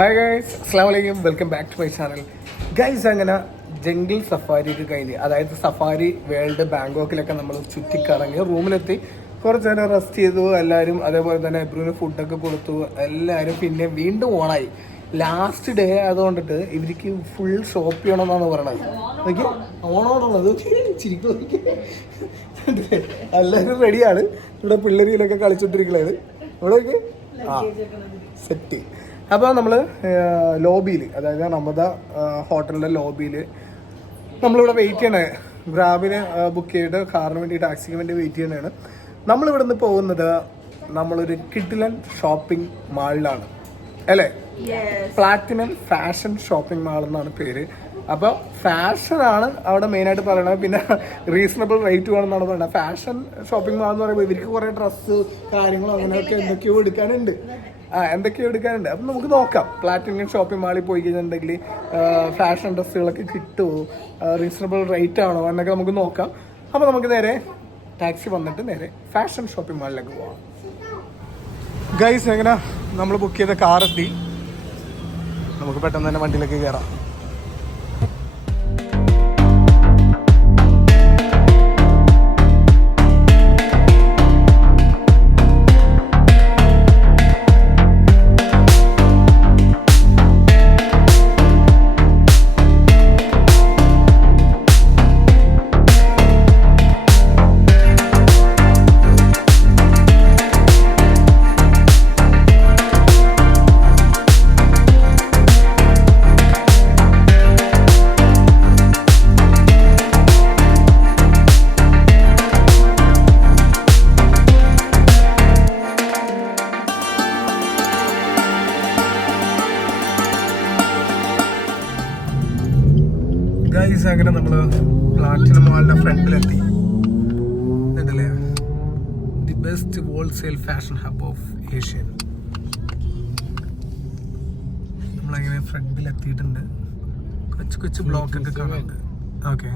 Hi guys, അസ്സലാമു അലൈക്കും, welcome back to my channel. Guys, അങ്ങനെ ജംഗിൾ സഫാരിയൊക്കെ കഴിഞ്ഞ്, അതായത് സഫാരി വേൾഡ് ബാങ്കോക്കിലൊക്കെ നമ്മൾ ചുറ്റിക്കറങ്ങി റൂമിലെത്തി കുറച്ച് നേരം റെസ്റ്റ് ചെയ്തു എല്ലാവരും. അതേപോലെ തന്നെ എബ്രുവിന് ഫുഡൊക്കെ കൊടുത്തു എല്ലാവരും. പിന്നെ വീണ്ടും ഓണായി, ലാസ്റ്റ് ഡേ ആയതുകൊണ്ടിട്ട് ഇവർക്ക് ഫുൾ ഷോപ്പ് ചെയ്യണമെന്നാണ് പറയണത്. നോക്കി ഓണോണുള്ളത് ചിരിക്കും. എല്ലാവരും റെഡിയാണ്. ഇവിടെ പിള്ളേരിലൊക്കെ കളിച്ചോണ്ടിരിക്കണത്. ഇവിടെ ആ സെറ്റ്. അപ്പോൾ നമ്മൾ ലോബിയിൽ, അതായത് നമ്മുടെ ഹോട്ടലിൻ്റെ ലോബിയിൽ നമ്മളിവിടെ വെയിറ്റ് ചെയ്യണേ. ഗ്രാബിന് ബുക്ക് ചെയ്തിട്ട് കാറിന് വേണ്ടി ടാക്സിക്ക് വേണ്ടി വെയിറ്റ് ചെയ്യണതാണ്. നമ്മളിവിടെ നിന്ന് പോകുന്നത് നമ്മളൊരു കിഡിലൻ ഷോപ്പിംഗ് മാളിലാണ് അല്ലേ? പ്ലാറ്റിനം ഫാഷൻ ഷോപ്പിംഗ് മാൾ എന്നാണ് പേര്. അപ്പോൾ ഫാഷനാണ് അവിടെ മെയിനായിട്ട് പറയണത്. പിന്നെ റീസണബിൾ റേറ്റ് വേണമെന്നാണ് പറയുന്നത്. ഫാഷൻ ഷോപ്പിംഗ് മാൾ എന്ന് പറയുമ്പോൾ ഇവർക്ക് കുറേ ഡ്രസ്സ് കാര്യങ്ങളും അങ്ങനെയൊക്കെ എന്തൊക്കെയോ എടുക്കാനുണ്ട്. അപ്പം നമുക്ക് നോക്കാം. പ്ലാറ്റിനം ഷോപ്പിംഗ് മാളിൽ പോയി കഴിഞ്ഞിട്ടുണ്ടെങ്കിൽ ഫാഷൻ ഡ്രസ്സുകളൊക്കെ കിട്ടുമോ, റീസണബിൾ റേറ്റ് ആണോ എന്നൊക്കെ നമുക്ക് നോക്കാം. അപ്പോൾ നമുക്ക് നേരെ ടാക്സി വന്നിട്ട് നേരെ ഫാഷൻ ഷോപ്പിംഗ് മാളിലേക്ക് പോവാം. ഗൈസ്, എങ്ങനെ നമ്മൾ ബുക്ക് ചെയ്ത കാറെത്തി. നമുക്ക് പെട്ടെന്ന് തന്നെ വണ്ടിയിലേക്ക് കയറാം. ഗൈസ്, അങ്ങനെ നമ്മൾ പ്ലാറ്റിനം മാളിന്റെ ഫ്രണ്ടിലെത്തി. ഇതല്ലേ the best wholesale fashion hub of Asia. നമ്മളങ്ങനെ ഫ്രണ്ടിലെത്തിയിട്ടുണ്ട്. കൊച്ചു കൊച്ചു ബ്ലോക്ക് ഒക്കെ കാണുന്നുണ്ട്. ഓക്കെ,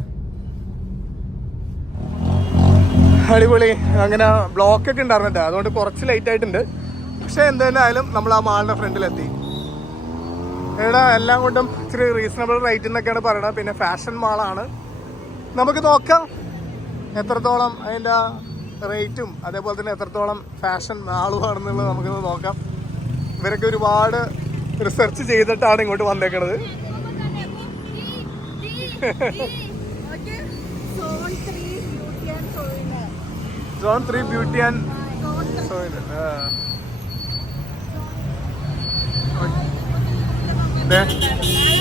അടിപൊളി. അങ്ങനെ ബ്ലോക്ക് ഒക്കെ ഉണ്ടായിരുന്നുണ്ട്, അതുകൊണ്ട് കുറച്ച് ലേറ്റ് ആയിട്ടുണ്ട്. പക്ഷെ എന്തായാലും നമ്മൾ ആ മാളിന്റെ ഫ്രണ്ടിലെത്തി. ഇവിടെ എല്ലാം കൊണ്ടും ഇച്ചിരി റീസണബിൾ റേറ്റ് എന്നൊക്കെയാണ് പറയുന്നത്. പിന്നെ ഫാഷൻ മാളാണ്. നമുക്ക് നോക്കാം എത്രത്തോളം അതിൻ്റെ റേറ്റും അതേപോലെ തന്നെ എത്രത്തോളം ഫാഷൻ മാളുമാണെന്നുള്ളത് നമുക്കൊന്ന് നോക്കാം. ഇവരൊക്കെ ഒരുപാട് റിസർച്ച് ചെയ്തിട്ടാണ് ഇങ്ങോട്ട് വന്നേക്കണത്. സോൺ 3 ബ്യൂട്ടി ആൻഡ് സോയിൻ.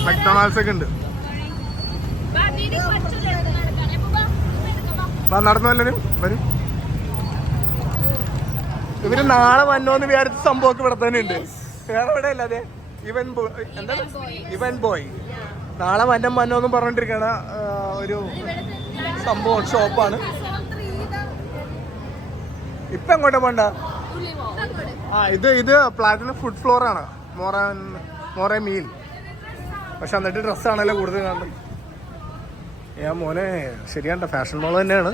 മക്ഡൊണാൾഡ്സ് ഒക്കെ ഉണ്ട്. നടന്നല്ലോ വരും. ഇവര് നാളെ വന്നോന്ന് വിചാരിച്ച സംഭവമൊക്കെ ഇവിടെ തന്നെ ഉണ്ട്. വേറെ ഇവിടെ ഇല്ല. അതെ, ഇവൻ ബോയ് നാളെ വന്നോന്നും പറഞ്ഞോണ്ടിരിക്കണ ഒരു സംഭവം ഷോപ്പാണ്. ഇപ്പൊ എങ്ങോട്ടാ പോണ്ട? ഇത് പ്ലാറ്റിനം ഫുഡ് ഫ്ലോർ ആണ്. മോറെ മീൽ. പക്ഷെ എന്നിട്ട് ഡ്രസ്സാണല്ലോ കൂടുതൽ കാണുന്നത്. മോനെ ശരിയാണ്ട, ഫാഷൻ മോൾ തന്നെയാണ്.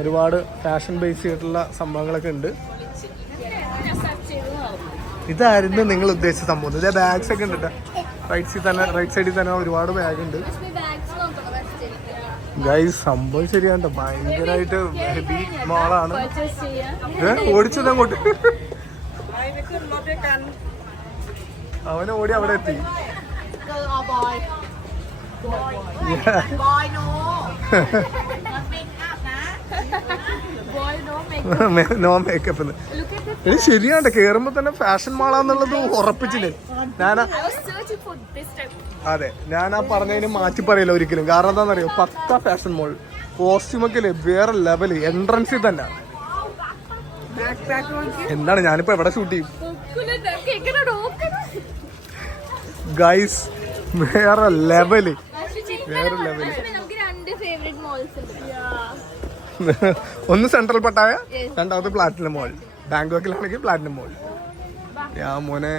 ഒരുപാട് ഫാഷൻ ബേസ് ചെയ്തിട്ടുള്ള സംഭവങ്ങളൊക്കെ ഉണ്ട്. ഇതായിരുന്നു നിങ്ങൾ ഉദ്ദേശിച്ച സംഭവം. ഇതേ ബാഗ്സ് ഒക്കെ ഉണ്ട്. റൈറ്റ് സൈഡിൽ തന്നെ ഒരുപാട് ബാഗ് ഉണ്ട്. ഗൈസ്, സംഭവം ശരിയാണ്ട, ഭയങ്കരമായിട്ട് ഹെവി മോളാണ്. ഓടിച്ചത് അങ്ങോട്ട്. അവനെ ഓടി അവിടെ എത്തി. No makeup. ഇത് ശരിയാണ്ട്, കേറുമ്പോ തന്നെ ഫാഷൻ മാളാന്നുള്ളത് ഉറപ്പിച്ചില്ലേ? ഞാനാ പറഞ്ഞതിന് മാറ്റി പറയില്ല ഒരിക്കലും. കാരണം എന്താണെന്നറിയോ, പക്ക ഫാഷൻ മോൾ. കോസ്റ്റ്യൂമൊക്കെ വേറെ ലെവല്. എൻട്രൻസിൽ തന്നെ എന്താണ്, ഞാനിപ്പോ എവിടെ ഷൂട്ട് ചെയ്യും? ഗൈസ്, വേറെ ലെവല്. ഒന്ന് സെൻട്രൽ പട്ടായ, രണ്ടാമത് പ്ലാറ്റിനം മോൾ. ബാങ്കോക്കിലാണെങ്കിൽ പ്ലാറ്റിനം മോൾ. മോനെ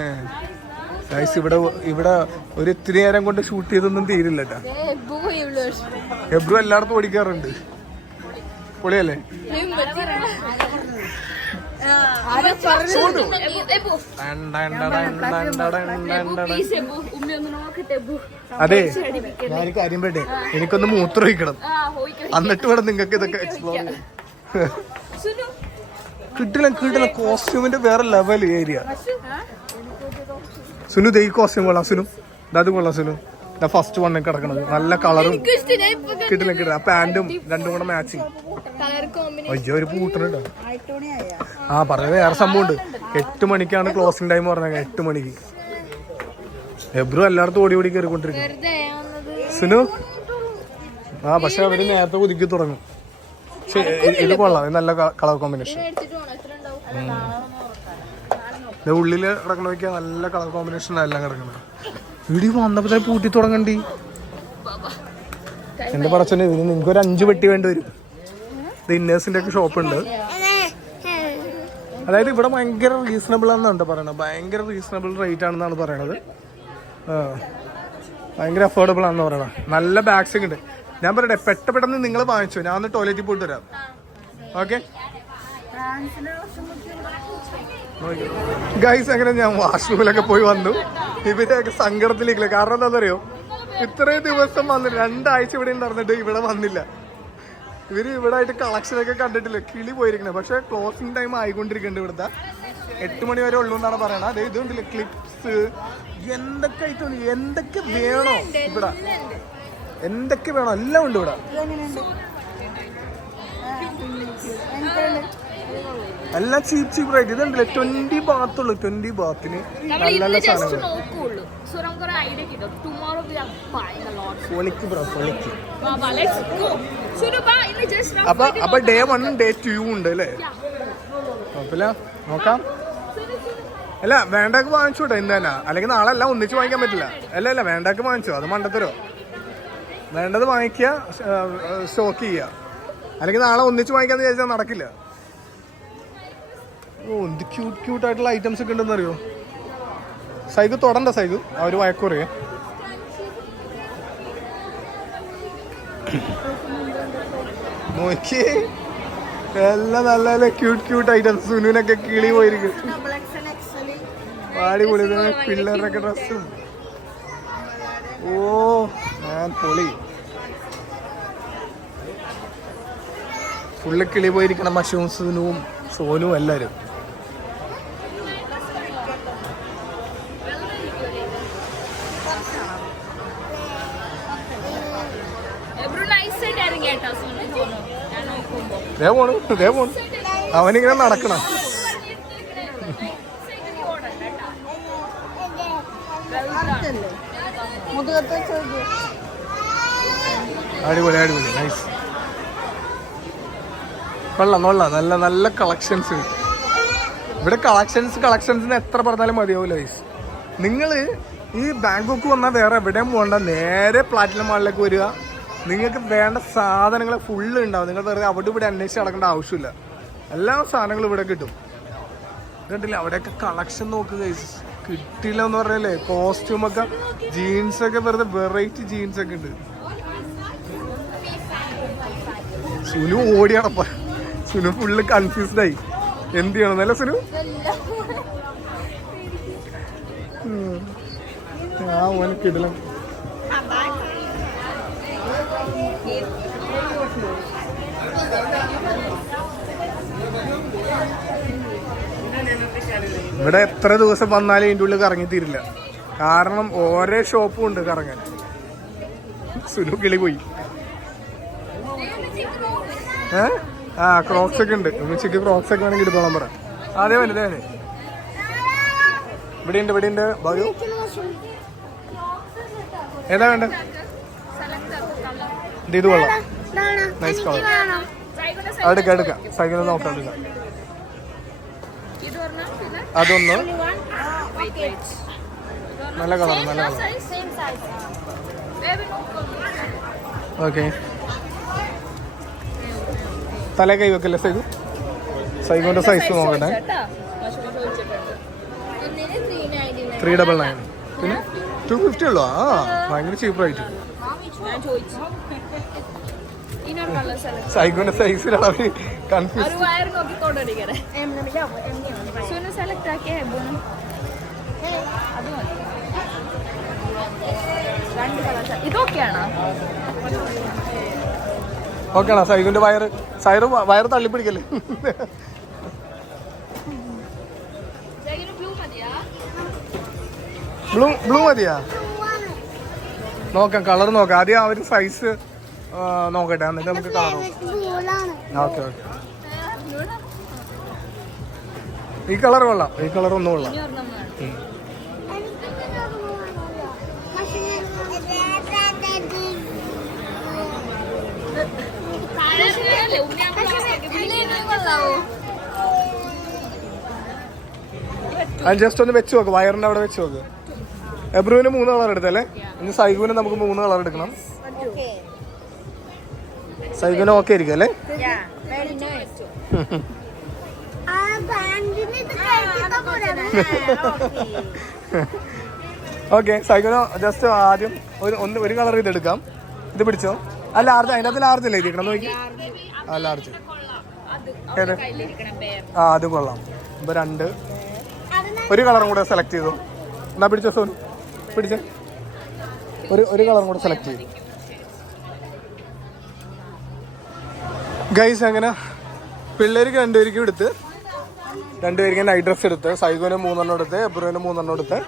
ഗൈസ്, ഇവിടെ ഒരു ഇത്തിരി നേരം കൊണ്ട് ഷൂട്ട് ചെയ്തൊന്നും തീരില്ല കേട്ടാ. എബ്രു എല്ലായിടത്തും ഓടിക്കാറുണ്ട്. പൊളിയല്ലേ? അതെ ഞാനൊരു കാര്യം പേട്ടെ എനിക്കൊന്ന് മൂത്രം ഒഴിക്കണം എന്നിട്ട് വേണം നിങ്ങൾക്ക് ഇതൊക്കെ എക്സ്പ്ലോർ ചെയ്യാം. കിട്ടില്ല കോസ്റ്റ്യൂമിന്റെ വേറെ ലെവൽ ഏരിയ. സുനു ദേ ഈ കോസ്റ്റ്യൂം കൊള്ളാം സുനു, അത് കൊള്ളാം സുനു. ഫസ്റ്റ് വണ്ണൊക്കെ കിടക്കണത് നല്ല കളറും കിട്ടില്ല. ആ പാന്റും രണ്ടും കൂടെ മാച്ചിങ്. അയ്യോ ഒരു പൂട്ടണുണ്ടോ? ആ പറഞ്ഞത് വേറെ സംഭവം ഉണ്ട്. 8 മണിക്കാണ് ക്ലോസിംഗ് ടൈം പറഞ്ഞത്. 8 മണിക്ക് എബ്രു എല്ലായിടത്തും ഓടി ഓടി കയറിക്കൊണ്ടിരിക്കും. സുനു ആ പക്ഷെ അവര് നേരത്തെ ഒതുക്കി തുടങ്ങും. പക്ഷെ ഇത് കൊള്ളാം, ഇത് നല്ല കളർ കോമ്പിനേഷൻ. ഉള്ളില് കിടക്കണ നോക്കിയാൽ നല്ല കളർ കോമ്പിനേഷൻ എല്ലാം കിടക്കുന്നത്. ഇവിടെ വന്നപ്പോ പൂട്ടി തുടങ്ങണ്ടി. എന്റെ പറച്ചനെ ഇതിന് നിങ്ങൾക്ക് ഒരു 5 പെട്ടി വേണ്ടി വരും. ഇത് ഇന്നേഴ്സിന്റെ ഒക്കെ ഷോപ്പ് ഉണ്ട്. അതായത് ഇവിടെ ഭയങ്കര റീസണബിൾ ആണെന്നാണ് പറയണത്. ഭയങ്കര റീസണബിൾ റേറ്റ് ആണെന്നാണ് പറയണത്. ഭയങ്കര അഫോർഡബിൾ ആണെന്ന് പറയണത്. നല്ല ബാഗ്സ് ഒക്കെ ഉണ്ട്. ഞാൻ പറയട്ടെ പെട്ടെന്ന് നിങ്ങൾ വാങ്ങിച്ചോ, ഞാൻ ഒന്ന് ടോയ്ലറ്റിൽ പോയിട്ട് വരാം. ഓക്കെ ഗൈസ്, അങ്ങനെ ഞാൻ വാഷ്റൂമിലൊക്കെ പോയി വന്നു. ഇവരെയൊക്കെ സങ്കടത്തിലേക്കില്ല. കാരണം എന്താണെന്നറിയോ, ഇത്രയും ദിവസം വന്നില്ല, 2 ആഴ്ച ഇവിടെ നടന്നിട്ട് ഇവിടെ വന്നില്ല. ഇവര് ഇവിടെ ആയിട്ട് കളക്ഷനൊക്കെ കണ്ടിട്ടില്ല, കിളി പോയിരിക്കണേ. പക്ഷെ ക്ലോസിംഗ് ടൈം ആയിക്കൊണ്ടിരിക്കുന്നുണ്ട്. ഇവിടുത്തെ 8 മണി വരെ ഉള്ളൂ എന്നാണ് പറയണത്. അതെ ഇതുണ്ടല്ലേ ക്ലിപ്സ്, എന്തൊക്കെ ആയിട്ടുണ്ട്, എന്തൊക്കെ വേണോ ഇവിടെ, എന്തൊക്കെ വേണോ എല്ലാം ഉണ്ട് ഇവിടെ. എല്ലാം ചീപ്പ് റേറ്റ്. ഇതുണ്ടല്ലേ 20 ബാത്തുള്ളൂ. 20 ബാത്തിന് നല്ല നല്ല സാധനങ്ങൾ. അപ്പൊ ഡേ 1 ഡേ 2 ഉണ്ട് അല്ലേ? കുഴപ്പമില്ല, നോക്കാം. അല്ല വേണ്ടക്ക് വാങ്ങിച്ചോട്ടെ ഇന്ന് തന്നെ, അല്ലെങ്കിൽ നാളെ എല്ലാം ഒന്നിച്ച് വാങ്ങിക്കാൻ പറ്റില്ല. അല്ല വേണ്ടക്ക് വാങ്ങിച്ചോ, അത് മണ്ടത്തരോ. വേണ്ടത് വാങ്ങിക്കുക, സ്റ്റോക്ക് ചെയ്യുക. അല്ലെങ്കിൽ നാളെ ഒന്നിച്ച് വാങ്ങിക്കാന്ന് വിചാരിച്ചാൽ നടക്കില്ല. ഓ എന്ത് ക്യൂട്ടായിട്ടുള്ള ഐറ്റംസ് ഒക്കെ ഉണ്ടെന്ന് അറിയോ. സൈഗു തൊടണ്ട സൈഗു, ആ ഒരു വഴക്കുറയേ. നോക്കി എല്ലാം നല്ല നല്ല ക്യൂട്ട് ഐറ്റംസ്. സുനുവിനൊക്കെ കിളി പോയിരിക്കും. പാടി പൊളി പിള്ളേരുടെയൊക്കെ ഡ്രസ്സും. ഓ ഞാൻ പൊളി ഫുള്ള് കിളി പോയിരിക്കണം. മഷൂം സുനുവും സോനുവും എല്ലാവരും. അവനിങ്ങനെ നടക്കണം. അടിപൊളി നൈസ്. കൊള്ളാം നല്ല നല്ല കളക്ഷൻസ്. ഇവിടെ കളക്ഷൻസിന് എത്ര പറഞ്ഞാലും മതിയാവില്ല ഗൈസ്. നിങ്ങൾ ഈ ബാങ്കോക്ക് വന്നാൽ വേറെ എവിടെയും പോകണ്ട, നേരെ പ്ലാറ്റിനം മാളിലേക്ക് വരിക. നിങ്ങൾക്ക് വേണ്ട സാധനങ്ങൾ ഫുള്ള് ഉണ്ടാവും. നിങ്ങൾ വെറുതെ അവിടെ ഇവിടെ അന്വേഷിച്ച് നടക്കേണ്ട ആവശ്യമില്ല. എല്ലാ സാധനങ്ങളും ഇവിടെ കിട്ടും. കണ്ടില്ല അവിടെയൊക്കെ കളക്ഷൻ നോക്കുക ഗൈസ്. കിട്ടില്ല എന്ന് പറയല്ലേ. കോസ്റ്റ്യൂമൊക്കെ ജീൻസൊക്കെ വെറുതെ വെറൈറ്റി ജീൻസൊക്കെ ഉണ്ട്. സുനു ഓടിയാണപ്പ. സുനു ഫുള്ള് കൺഫ്യൂസ്ഡ് ആയി. എന്ത് ചെയ്യണമെന്നല്ല സുനു? ആ ഓൻ കിടലം. ഇവിടെ എത്ര ദിവസം വന്നാലും ഇതിൻ്റെ ഉള്ളിൽ കറങ്ങി തീരില്ല. കാരണം ഓരോ ഷോപ്പും ഉണ്ട് കറങ്ങാൻ. സുനു കിളി പോയി. ആ ക്രോക്സ് ഒക്കെ ഉണ്ട്. ഉച്ചക്ക് ക്രോക്സ് ഒക്കെ വേണമെങ്കിൽ എടുത്തോളാൻ പറ. അതേ ഇവിടെ ഉണ്ട് ബാഗു. ഏതാ വേണ്ട? ഇത് കൊള്ളാം, നൈസ് കളർ. എടുക്കാം സൈക്കിൾ നോക്കാം. എടുക്കാം അതൊന്ന് നല്ല കളർ. ഓക്കെ തല കൈ വെക്കല്ലേ സൈഗോന്റെ സൈസ് നോക്കട്ടെ. 399. പിന്നെ 250 ഉള്ളൂ. ആ ഭയങ്കര ചീപ്പ് റേറ്റ്. സൈഗോന്റെ സൈസിലാണ് അവർ കൺഫ്യൂസ്. ഓക്കെയാണോ സൈഗുന്റെ വയറ് തള്ളിപ്പിടിക്കല്ലേ? ബ്ലൂ മതിയാ? നോക്കാം, കളർ നോക്കാം. ആദ്യം ആ ഒരു സൈസ് നോക്കട്ടെ, എന്നിട്ട് നമുക്ക് കളർ നോക്കാം. ഓക്കെ ഓക്കെ, ഈ കളർ കൊള്ളാം, ഈ കളർ ഒന്നും കൊള്ളാം. അത് ജസ്റ്റ് ഒന്ന് വെച്ച് നോക്ക്, വയറിന്റെ അവിടെ വെച്ച് നോക്ക്. എബ്രുവിന് 3 കളർ എടുത്തല്ലേ? ഇനി സൈഗുവിന് നമുക്ക് 3 കളർ എടുക്കണം. സൈഗുന് ഓക്കെ ആയിരിക്കും അല്ലേ? ഓക്കെ, സൈഗുന് ജസ്റ്റ് ആദ്യം ഒരു കളർ ഇതെടുക്കാം. ഇത് പിടിച്ചോ. അല്ല ലാർജ്, അതിൻ്റെ അകത്ത് ലാർജ് അല്ലേ ഇരിക്കണം നോക്കി. ആ ലാർജ് അത് കൊള്ളാം. ഇപ്പൊ 2 ഒരു കളറും കൂടെ സെലക്ട് ചെയ്തു. എന്നാ പിടിച്ചോ സോനു, പിടിച്ചേ. ഒരു കളറും കൂടെ സെലക്ട് ചെയ്തു. ഗൈസ് അങ്ങനെ പിള്ളേർക്ക് 2 പേർക്കും എടുത്ത്, 2 പേർക്ക് നൈറ്റ് ഡ്രസ് എടുത്ത്. സൈഗോന് 3 എടുത്ത്, എബ്രുവിന് 3 എടുത്ത്.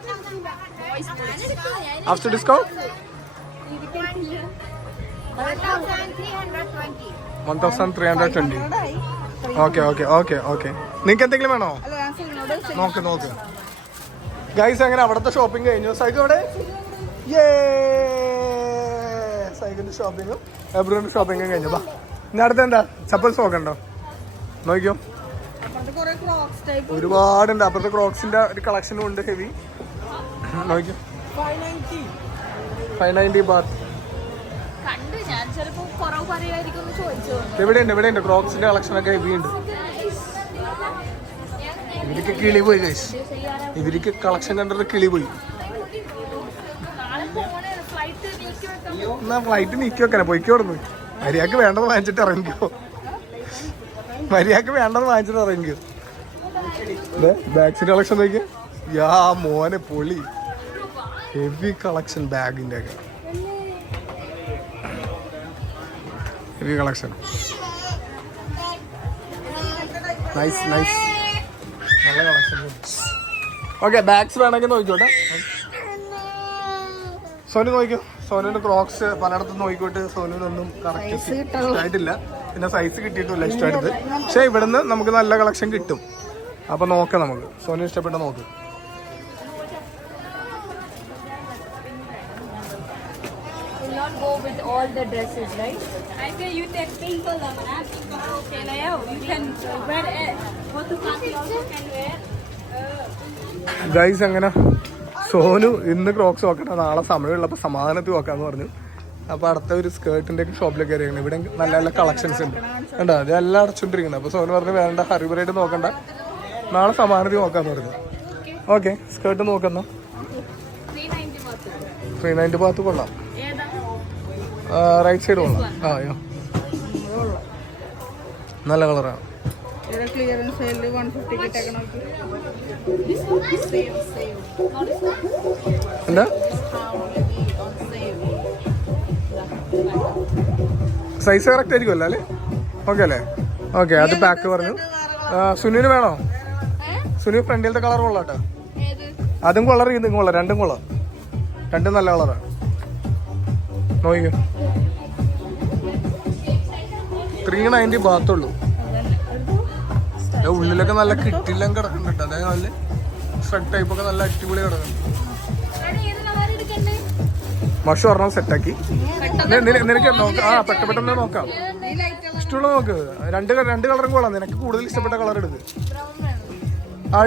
After discount 1320. Okay okay okay okay. നിങ്ങൾക്ക് എന്തെങ്കിലും വേണോ? നോക്ക് ഗൈസ്. അങ്ങനെ അവിടുത്തെ ഷോപ്പിംഗ് കഴിഞ്ഞു. സൈഗു അവിടെ സൈഗിന്റെ ഷോപ്പിങ്ങും എബ്രുവിന്റെ ഷോപ്പിങ്ങും കഴിഞ്ഞു. ബാ, ഇനി അടുത്ത് എന്താ? ചപ്പൽസ് നോക്കണ്ടോ? നോക്കിയോ, ഒരുപാടുണ്ട്. അപ്പുറത്തെ ക്രോക്സിന്റെ ഒരു കളക്ഷനും ഉണ്ട്, ഹെവി. നോക്കിയോ, 590 ബാത്ത്. എവിടെയുണ്ട് ക്രോക്സിന്റെ കളക്ഷനൊക്കെ ഹെവി ഉണ്ട്. ഇവർക്ക് കിളി പോയി ഗൈസ്, ഇവർക്ക് കളക്ഷൻ കണ്ടിട്ട് കിളി പോയി. എന്നാ ഫ്ലൈറ്റ് നീക്കി വെക്കാനാ, പൊയ്ക്കോടുന്നു. മര്യാദക്ക് വേണ്ടത് വാങ്ങിച്ചിട്ട് ഇറങ്ങിക്കോ, ഇറങ്ങിക്കോ. ബാഗ്സിന്റെ കളക്ഷൻ നോക്കിയാ, യാ മോനെ പൊളി, ഹെവി കളക്ഷൻ. ബാഗിന്റെ ഒക്കെ ഹെവി കളക്ഷൻ. നൈസ് നല്ല കളക്ഷൻ. ഓക്കെ, ബാഗ്സ് വേണമെങ്കിൽ നോക്കിക്കോട്ടെ. സോനു നോക്കിയോ, സോനുവിന്റെ ക്രോക്സ് പലയിടത്തും നോക്കിക്കോട്ട്. സോനുവിനൊന്നും കറക്റ്റ് ഇഷ്ടമായിട്ടില്ല, പിന്നെ സൈസ് കിട്ടിയിട്ടില്ല ഇഷ്ടമായിട്ട്. പക്ഷെ ഇവിടുന്ന് നമുക്ക് നല്ല കളക്ഷൻ കിട്ടും. അപ്പൊ നോക്കാം, നമുക്ക് സോനു ഇഷ്ടപ്പെട്ട നോക്ക്. Go with all the dresses, right? I say you take pink color, okay, now you can wear it. What to party also can wear. Guys അങ്ങനെ സോനു ഇന്ന് ക്രോക്സ് നോക്കട്ടെ, നാളെ സമയമുള്ളപ്പോൾ സമാധാനത്തിൽ നോക്കാന്ന് പറഞ്ഞു. അപ്പോൾ അടുത്ത ഒരു സ്കേർട്ടിന്റെ ഒക്കെ ഷോപ്പിലേക്ക് കയറിയാണ്. ഇവിടെ നല്ല നല്ല കളക്ഷൻസ് ഉണ്ട് കണ്ടോ, അതെല്ലാം അടച്ചോണ്ടിരിക്കുന്നത്. അപ്പോൾ സോനു പറഞ്ഞു വേണ്ട, ഹറിബറായിട്ട് നോക്കണ്ട, നാളെ സമാധാനത്തിൽ നോക്കാന്ന് പറഞ്ഞു. ഓക്കെ, സ്കേർട്ട് നോക്കുന്ന 390 ഭാഗത്ത് കൊള്ളാം. റൈറ്റ് സൈഡ് കൊള്ളാം. നല്ല കളറാണ്. എന്താ സൈസ് കറക്റ്റ് ആയിരിക്കുമല്ലോ അല്ലേ? ഓക്കെ അല്ലേ? ഓക്കെ, അത് പാക്ക് പറഞ്ഞു. സുനുവിന് വേണോ? സുനു ഫ്രണ്ടിലത്തെ കളർ കൊള്ളാട്ടെ. അതും കൊള്ളർ, ഇതും കൊള്ളാം, രണ്ടും കൊള്ളാം. രണ്ടും നല്ല കളറാണ്. നോക്കിക്കോ, 390 ഭാഗത്തുള്ളൂ. ഉള്ളിലൊക്കെ നല്ല കിട്ടില്ല കിടക്കുന്നുണ്ട്. അതായത് നല്ല സ്ട്രക് ടൈപ്പൊക്കെ നല്ല അടിപൊളി കിടക്കുന്നുണ്ട്. മഷു പറഞ്ഞ സെറ്റാക്കി. നിനക്ക് നോക്കാം. പെട്ടെന്ന് നോക്കാം, ഇഷ്ടമുള്ള നോക്ക്. രണ്ട് കളറും കൊള്ളാം. നിനക്ക് കൂടുതൽ ഇഷ്ടപ്പെട്ട കളർ എടുക്ക്.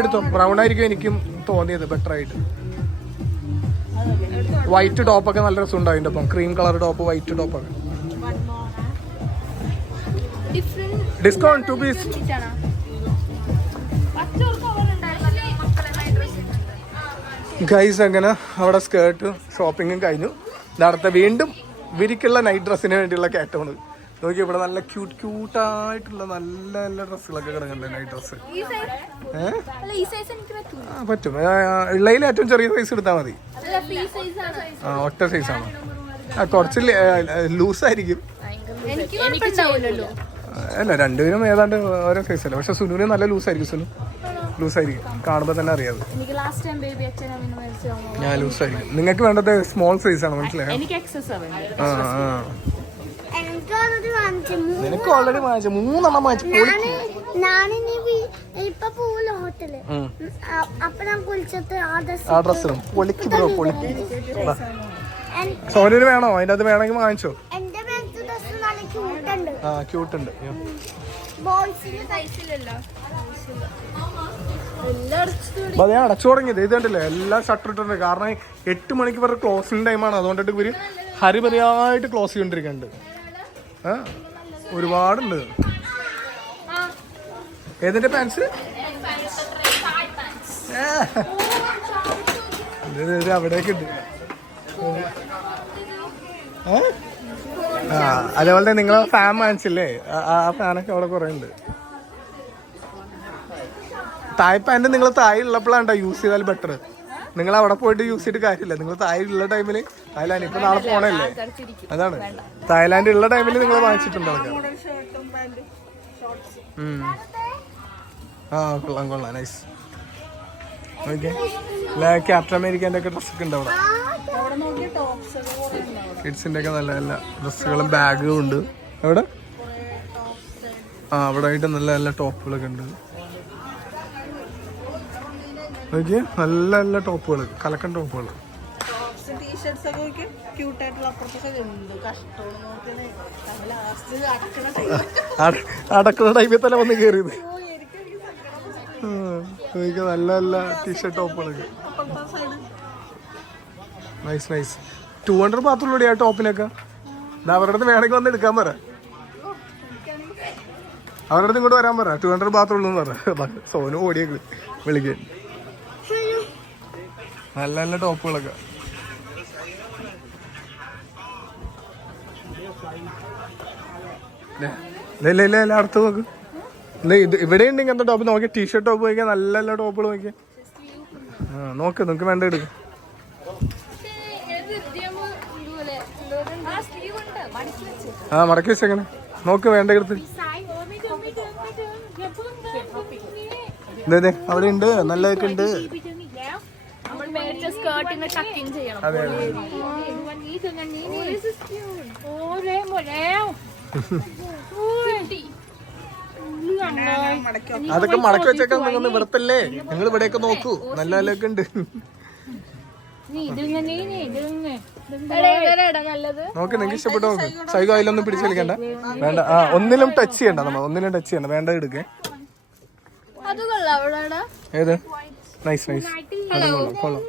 എടുത്തോ. ബ്രൗൺ ആയിരിക്കും എനിക്കും തോന്നിയത് ബെറ്റർ ആയിട്ട്. വൈറ്റ് ടോപ്പൊക്കെ നല്ല രസമുണ്ട് അതിൻ്റെ ഒപ്പം. ക്രീം കളർ ടോപ്പ്, വൈറ്റ് ടോപ്പൊക്കെ. Discount 2 piece. ഗൈസ് അങ്ങനെ അവിടെ സ്കേർട്ട് ഷോപ്പിങ്ങും കഴിഞ്ഞു. അടുത്ത വീണ്ടും ഇവർക്കുള്ള നൈറ്റ് ഡ്രസ്സിന് വേണ്ടിയുള്ള കാറ്റമാണ്. നോക്കി ഇവിടെ നല്ല ക്യൂട്ടായിട്ടുള്ള നല്ല നല്ല ഡ്രസ്സുകളൊക്കെ കിടക്കുന്നുണ്ട്. നൈറ്റ് ഡ്രസ്സ് പറ്റും. ഉള്ളതിൽ ഏറ്റവും ചെറിയ സൈസ് എടുത്താൽ മതി. ഒറ്റ സൈസാണോ? കുറച്ച് ലൂസായിരിക്കും. അല്ല രണ്ടുപേരും ഏതാണ്ട് ഓരോ സൈസല്ലേ. പക്ഷെ സുനുവിന് നല്ല ലൂസായിരിക്കും. സുനു ലൂസായിരിക്കും, കാണുമ്പോൾ തന്നെ അറിയാം. ഞാൻ ലൂസായിരിക്കും. നിങ്ങൾക്ക് വേണ്ടത് സ്മോൾ സൈസ് ആണ്, മനസ്സിലായോ? നിനക്ക് ഓൾറെഡി വാങ്ങിച്ചു 3 എണ്ണം വാങ്ങിച്ചു. ആ ഡ്രസ്സിനും പൊളിക്ക് ബ്രോ, പൊളിക്ക്. സോനൂര് വേണോ? അതിൻ്റെ അത് വേണമെങ്കിൽ വാങ്ങിച്ചോ. ആ ക്യൂട്ടുണ്ട്. ഞാൻ അടച്ചു തുടങ്ങിയത് ഇത് കണ്ടില്ലേ, എല്ലാം ഷട്ടർ ഇട്ടുണ്ട്. കാരണം 8 മണിക്ക് വരെ ക്ലോസിംഗ് ടൈമാണ്. അതുകൊണ്ടിട്ട് ഇവര് ഹരിപരിയായിട്ട് ക്ലോസ് ചെയ്തോണ്ടിരിക്കുന്നുണ്ട്. ഒരുപാടുണ്ട്. ഏതിന്റെ പാൻസ്? അവിടേക്ക് ഉണ്ട്. അതേപോലെ നിങ്ങൾ ഫാൻ വാങ്ങിച്ചില്ലേ, ആ ഫാനൊക്കെ അവിടെ കുറെ ഉണ്ട്. തായ് പാൻറ് നിങ്ങൾ തായ് ഉള്ളപ്പോഴാണ് യൂസ് ചെയ്താൽ ബെറ്റർ. നിങ്ങൾ അവിടെ പോയിട്ട് യൂസ് ചെയ്തിട്ട് കാര്യമില്ല. നിങ്ങൾ തായ് ഉള്ള ടൈമിൽ തായ്ലാൻഡ് ഇപ്പൊ നാളെ പോണല്ലേ, അതാണ് തായ്ലാൻഡ് ഉള്ള ടൈമിൽ നിങ്ങൾ വാങ്ങിച്ചിട്ടുണ്ട് അതൊക്കെ. കൊള്ളാം കൊള്ളാം, നൈസ്. ഓക്കെ, ക്യാപ്റ്റൻ അമേരിക്കൻ്റെ ഒക്കെ ഡ്രസ്സൊക്കെ ഉണ്ട് അവിടെ. കിഡ്സിൻ്റെ ഒക്കെ നല്ല നല്ല ഡ്രസ്സുകളും ബാഗും ഉണ്ട് അവിടെ. അവിടെ ആയിട്ട് നല്ല നല്ല ടോപ്പുകളൊക്കെ ഉണ്ട്. നോക്കിയേ, നല്ല നല്ല ടോപ്പുകൾ, കലക്കൻ ടോപ്പുകൾ. അടക്കുന്ന ടൈമിൽ തന്നെ വന്ന് കയറിയത്. നല്ല നല്ല ടീഷർട്ട് ടോപ്പുകളൊക്കെ നൈസ് നൈസ്. 200 മാത്രമുള്ളൂ ആ ടോപ്പിനൊക്കെ. അവരുടെ അടുത്ത് വേണമെങ്കിൽ വന്ന് എടുക്കാൻ പറ. അവരുടെ അടുത്ത് ഇങ്ങോട്ട് വരാൻ പറ. 200 മാത്രമുള്ളൂ എന്ന് പറ. സോനു ഓടിയേക്ക് വിളിക്കാൻ. നല്ല നല്ല ടോപ്പുകളൊക്കെ. ഇല്ല ഇല്ല ഇല്ല, അടുത്ത് നോക്ക്. ഇവിടെ ഉണ്ട് ഇങ്ങനത്തെ ടോപ്പ്. നോക്കി ടീഷർട്ട് ടോപ്പ് നോക്കിയാൽ നല്ല നല്ല ടോപ്പുകൾ നോക്കിയാ. നോക്ക്, നിങ്ങൾക്ക് വേണ്ട എടുക്കും. മടക്കി വെച്ചേക്കണേ. നോക്ക്, വേണ്ട എടുത്ത്. അതെ അവിടെ ഉണ്ട്, നല്ലതൊക്കെ ഉണ്ട്. അതെ അതൊക്കെ മടക്കി വെച്ചേക്കാൻ നിങ്ങൾ ഇവിടത്തല്ലേ. നിങ്ങൾ ഇവിടെയൊക്കെ നോക്കൂ, നല്ല നല്ലതൊക്കെ ഉണ്ട്. നോക്ക്, നിങ്ങൾക്ക് ഇഷ്ടപ്പെട്ടു നോക്ക്. സൈഗോ അതിലൊന്നും പിടിച്ചു കളിക്കണ്ട, വേണ്ട. ഒന്നിലും ടച്ച് ചെയ്യണ്ട, നമ്മൾ ഒന്നിലും ടച്ച് ചെയ്യണ്ട. വേണ്ട എടുക്കേ. ഏത്? നൈസ് നൈസ്, അത് കൊള്ളാം കൊള്ളാം.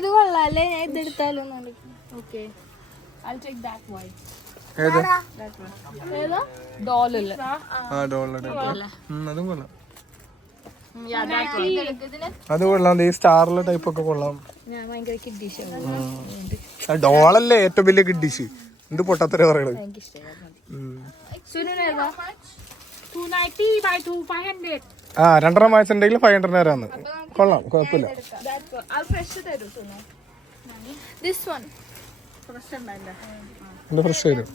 ഇത് കൊള്ളാല്ലേ, ഇതെടുത്താലും. ഏത്? ഡോളല്ലേ? അതും കൊള്ളാം, അത് കൊള്ളാം. ഈ സ്റ്റാറിലെ ടൈപ്പ് ഒക്കെ കൊള്ളാം. ഡോളല്ലേ ഏറ്റവും വലിയ കിഡിഷ്. എന്ത് പൊട്ടത്തര പറയണത്. രണ്ടെണ്ണം വാങ്ങിച്ചിട്ടുണ്ടെങ്കിൽ 500 തരാന്ന്. കൊള്ളാം, കുഴപ്പമില്ല. ഫ്രഷ് തരും.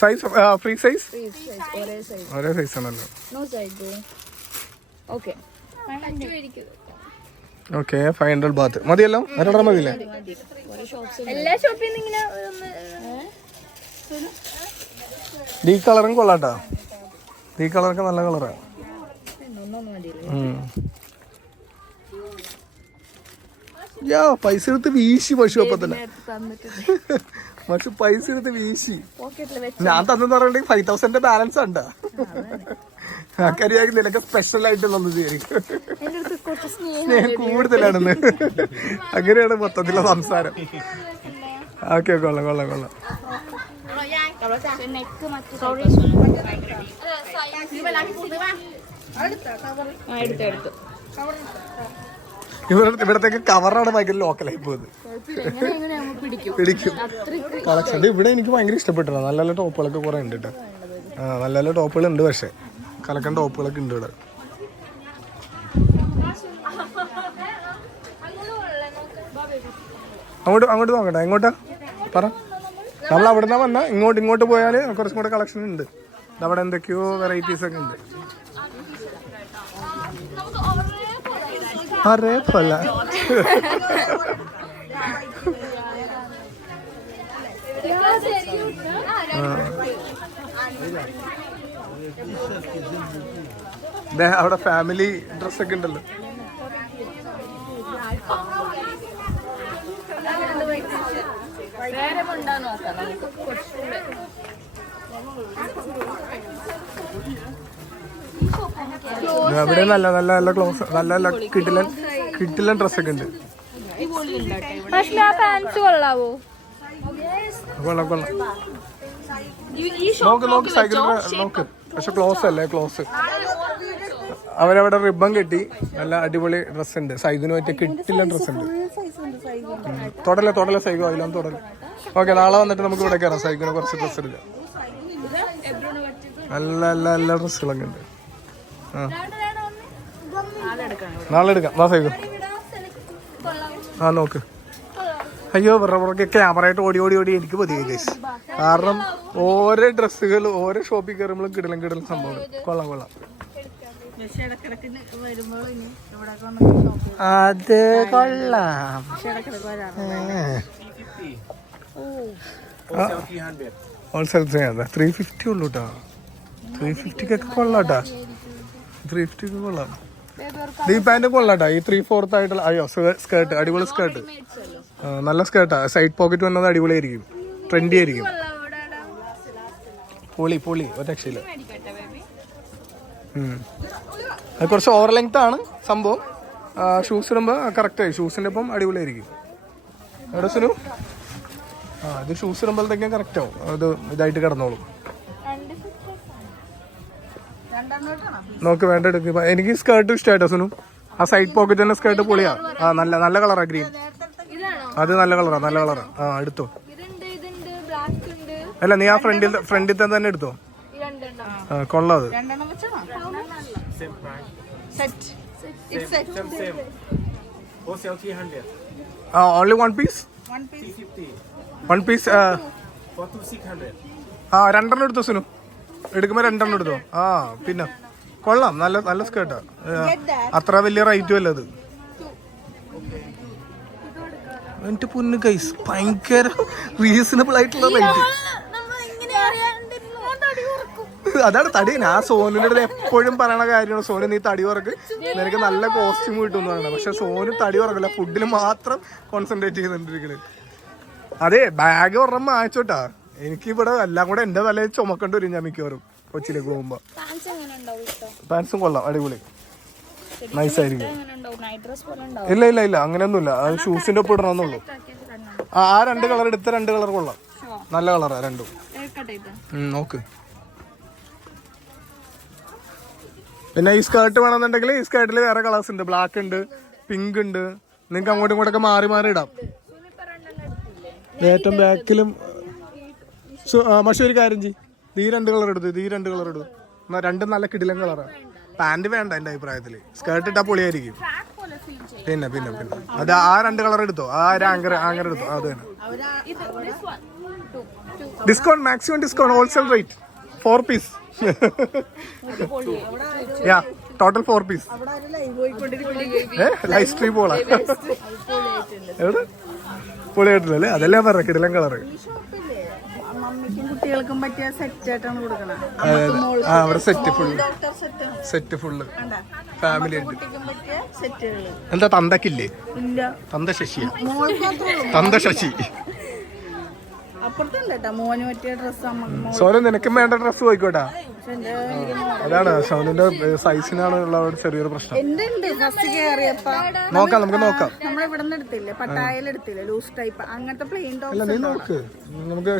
സൈസ് ഫ്രീ സൈസ്, ഒരേ സൈസ് ആണല്ലോ. ഓക്കെ, 500 ബാത്ത് മതിയല്ലോ. ഒരെണ്ണം മതിയില്ലേ? ഈ കളറും കൊള്ളാട്ടാ. ഈ കളറൊക്കെ നല്ല കളറാ. പൈസ എടുത്ത് വീശി പശു. അപ്പൊ തന്നെ പക്ഷെ പൈസ എടുത്ത് വീശി. ഞാൻ തന്നെന്ന് പറഞ്ഞിട്ടുണ്ടെങ്കിൽ 5000 ബാലൻസ് ഉണ്ടാ. കരിയാക്കി നിനക്ക് സ്പെഷ്യൽ ആയിട്ടുള്ളത് സ്നേഹം കൂടുതലാണെന്ന്. അങ്ങനെയാണ് മൊത്തത്തിലുള്ള സംസാരം. ഓക്കെ, കൊള്ളാം കൊള്ളാം കൊള്ളാം. ഇവിടത്തേക്ക് കവറാണ് ഭയങ്കര ലോക്കലായി പോകുന്നത്. പിടിക്കും കളക്ഷൻ. ഇവിടെ എനിക്ക് ഭയങ്കര ഇഷ്ടപ്പെട്ടോ. നല്ല നല്ല ടോപ്പുകളൊക്കെ കുറെ ഉണ്ട് കേട്ടോ. നല്ല നല്ല ടോപ്പുകൾ ഉണ്ട്. പക്ഷെ കളക്ഷൻ ടോപ്പുകളൊക്കെ ഉണ്ട് ഇവിടെ. അങ്ങോട്ട് നോക്കട്ടെ. എങ്ങോട്ടാ പറ. നമ്മൾ അവിടെ നിന്നാ വന്നാ ഇങ്ങോട്ട് പോയാൽ കുറച്ചും കൂടെ കളക്ഷൻ ഉണ്ട്. അവിടെ എന്തൊക്കെയോ വെറൈറ്റീസ് ഒക്കെ ഉണ്ട്. അറേ പോലെ അവിടെ ഫാമിലി ഡ്രസ്സൊക്കെ ഉണ്ടല്ലോ. അവിടെ നല്ല നല്ല നല്ല ക്ലോസ് നല്ല നല്ല കിട്ടിലൻ ഡ്രസ്സൊക്കെ ഉണ്ട്. കൊള്ളാം. നോക്ക് സൈക്കിൾ നോക്ക്. പക്ഷെ ക്ലോസ് അല്ലേ ക്ലോസ്. അവരവിടെ റിബൺ കെട്ടി നല്ല അടിപൊളി ഡ്രസ് ഉണ്ട്. സൈക്കിന് പറ്റിയ കിട്ടില്ല ഡ്രസ് ഉണ്ട്. തൊടല സൈക്കിൾ അതിലൊന്നും തൊടല. ഓക്കെ, നാളെ വന്നിട്ട് നമുക്ക് ഇവിടെ കയറാം. സൈക്കിന് കുറച്ച് ഡ്രസ് എടുക്കാം. നല്ല നല്ല നല്ല ഡ്രസ്സുകളൊക്കെ ഉണ്ട്. നാളെ എടുക്കാം. വാ സൈക്കിൾ. നോക്ക്. അയ്യോ പുറകെ ക്യാമറയായിട്ട് ഓടി എനിക്ക് പതിയെ ഗൈസ്. കാരണം ഓരോ ഡ്രസ്സുകൾ ഓരോ ഷോപ്പിൽ കയറുമ്പോൾ കിടലും സംഭവം. കൊള്ളാം. അത് കൊള്ളാം. ഹോൾസെയിൽ 350 ഉള്ളൂ കേട്ടോ. 350 കൊള്ളാട്ടാ. 350 കൊള്ളാം. ഈ പാന്റ് കൊള്ളാട്ടാ. ഈ 3/4 ആയിട്ടുള്ള അയ്യോ സ്കേർട്ട് അടിപൊളി സ്കേർട്ട്. നല്ല സ്കേർട്ടാ. സൈഡ് പോക്കറ്റ് വന്നത് അടിപൊളിയായിരിക്കും. ട്രെൻഡി ആയിരിക്കും. പൊളി ഒരു രക്ഷയില്ല. അത് കുറച്ച് ഓവർ ലെങ്ത് ആണ് സംഭവം. ഷൂസ് ഇടുമ്പോൾ കറക്റ്റായി. ഷൂസിൻ്റെ ഒപ്പം അടിപൊളിയായിരിക്കും. എവിടെ സുനു? ഇത് ഷൂസ് ഇടുമ്പോഴത്തേക്കും കറക്റ്റ് ആവും. അത് ഇതായിട്ട് കിടന്നോളും. നോക്ക് വേണ്ട എടുക്കുക. എനിക്ക് സ്കേർട്ട് ഇഷ്ടമായിട്ടോ സുനു. ആ സൈഡ് പോക്കറ്റ് തന്നെ സ്കേർട്ട് പൊളിയാ. നല്ല കളറാ ഗ്രീൻ. അത് നല്ല കളറാ. എടുത്തോ. അല്ല നീ ആ ഫ്രണ്ടിൽ തന്നെ എടുത്തോ. കൊള്ളാം. അത് ഓൺലി വൺ പീസ്. രണ്ടെണ്ണം എടുത്തോ സുനു. എടുക്കുമ്പോ രണ്ടെണ്ണം എടുത്തോ. പിന്നെ കൊള്ളാം. നല്ല സ്കേർട്ടാ. അത്ര വലിയ റേറ്റും അല്ല അത്. എന്റെ പൊന്ന് ഗൈസ് ഭയങ്കര റീസണബിൾ ആയിട്ടുള്ള റേറ്റ്. അതാണ് തടി. ഞാൻ സോനുവിന്റെ അടുത്ത് എപ്പോഴും പറയണ കാര്യമാണ്. സോനു നീ തടി കുറക്ക്, നിനക്ക് നല്ല കോസ്റ്റ്യൂം കിട്ടും എന്ന്. പക്ഷെ സോനു തടി കുറക്കില്ല. ഫുഡിൽ മാത്രം കോൺസെൻട്രേറ്റ് ചെയ്തോണ്ടിരിക്കണേ. അതെ ബാഗ് ഒരെണ്ണം വാങ്ങിച്ചോട്ടാ. എനിക്ക് ഇവിടെ എല്ലാം കൂടെ എന്റെ തലയിൽ ചുമക്കേണ്ടി വരും ഞാൻ മിക്കവാറും കൊച്ചിയിലേക്ക് പോകുമ്പോ. പാൻസും കൊള്ളാം. അടിപൊളി നൈസായിരിക്കും. ഇല്ല അങ്ങനെയൊന്നുമില്ല. അത് ഷൂസിന്റെ ഒപ്പം ഇടണമെന്നുള്ളൂ. ആ 2 കളർ എടുത്ത 2 കളർ കൊള്ളാം. നല്ല കളറാ രണ്ടും. നോക്ക്. പിന്നെ ഈ സ്കേർട്ട് വേണമെന്നുണ്ടെങ്കിൽ ഈ സ്കേർട്ടിൽ വേറെ കളേഴ്സ് ഉണ്ട്. ബ്ലാക്ക് ഉണ്ട്, പിങ്ക് ഉണ്ട്. നിങ്ങൾക്ക് അങ്ങോട്ടും ഇങ്ങോട്ടൊക്കെ മാറി ഇടാം. ഏറ്റവും ബാക്കിലും പക്ഷെ ഒരു കാര്യം ചെയ്യും. ഈ 2 കളർ എടുത്തു. രണ്ടും നല്ല കിടിലൻ കളറാ. പാന്റ് വേണ്ട എന്റെ അഭിപ്രായത്തില്. സ്കേർട്ട് ഇട്ടാ പൊളിയായിരിക്കും. പിന്നെ അത് ആ 2 കളർ എടുത്തോ. ആ ആങ്കർ എടുത്തോ. അത് തന്നെ. Discount maximum discount. Wholesale rate 4 piece. Total 4 piece. Live stream പോളാ. എവിടെ പൊളിയായിട്ടില്ലല്ലേ? അതല്ലേ പറഞ്ഞ കിടിലൻ കളറ്. കുട്ടികൾക്കും പറ്റിയ സെറ്റ് ആയിട്ടാണ് കൊടുക്കണം. അവിടെ സെറ്റ് ഫുള്ള് ഫാമിലി ഉണ്ട്. എന്താ തന്തക്കില്ലേ? തന്ത ശശി. മോന് പറ്റിയ ഡ്രസ്. സോനു നിനക്കും വേണ്ട ഡ്രസ് പോയിക്കോട്ടാ. അതാണ് സോനുന്റെ സൈസിനാണ് ഉള്ള ചെറിയൊരു പ്രശ്നം. നോക്കാം, നമുക്ക് നോക്കാം. നമ്മളിവിടെ എടുത്തില്ലേ, പട്ടായയിൽ എടുത്തില്ലേ, ലൂസ് ടൈപ്പ് അങ്ങനത്തെ പ്ലെയിൻ ടോപ്പ്. നീ നോക്ക്, നമുക്ക്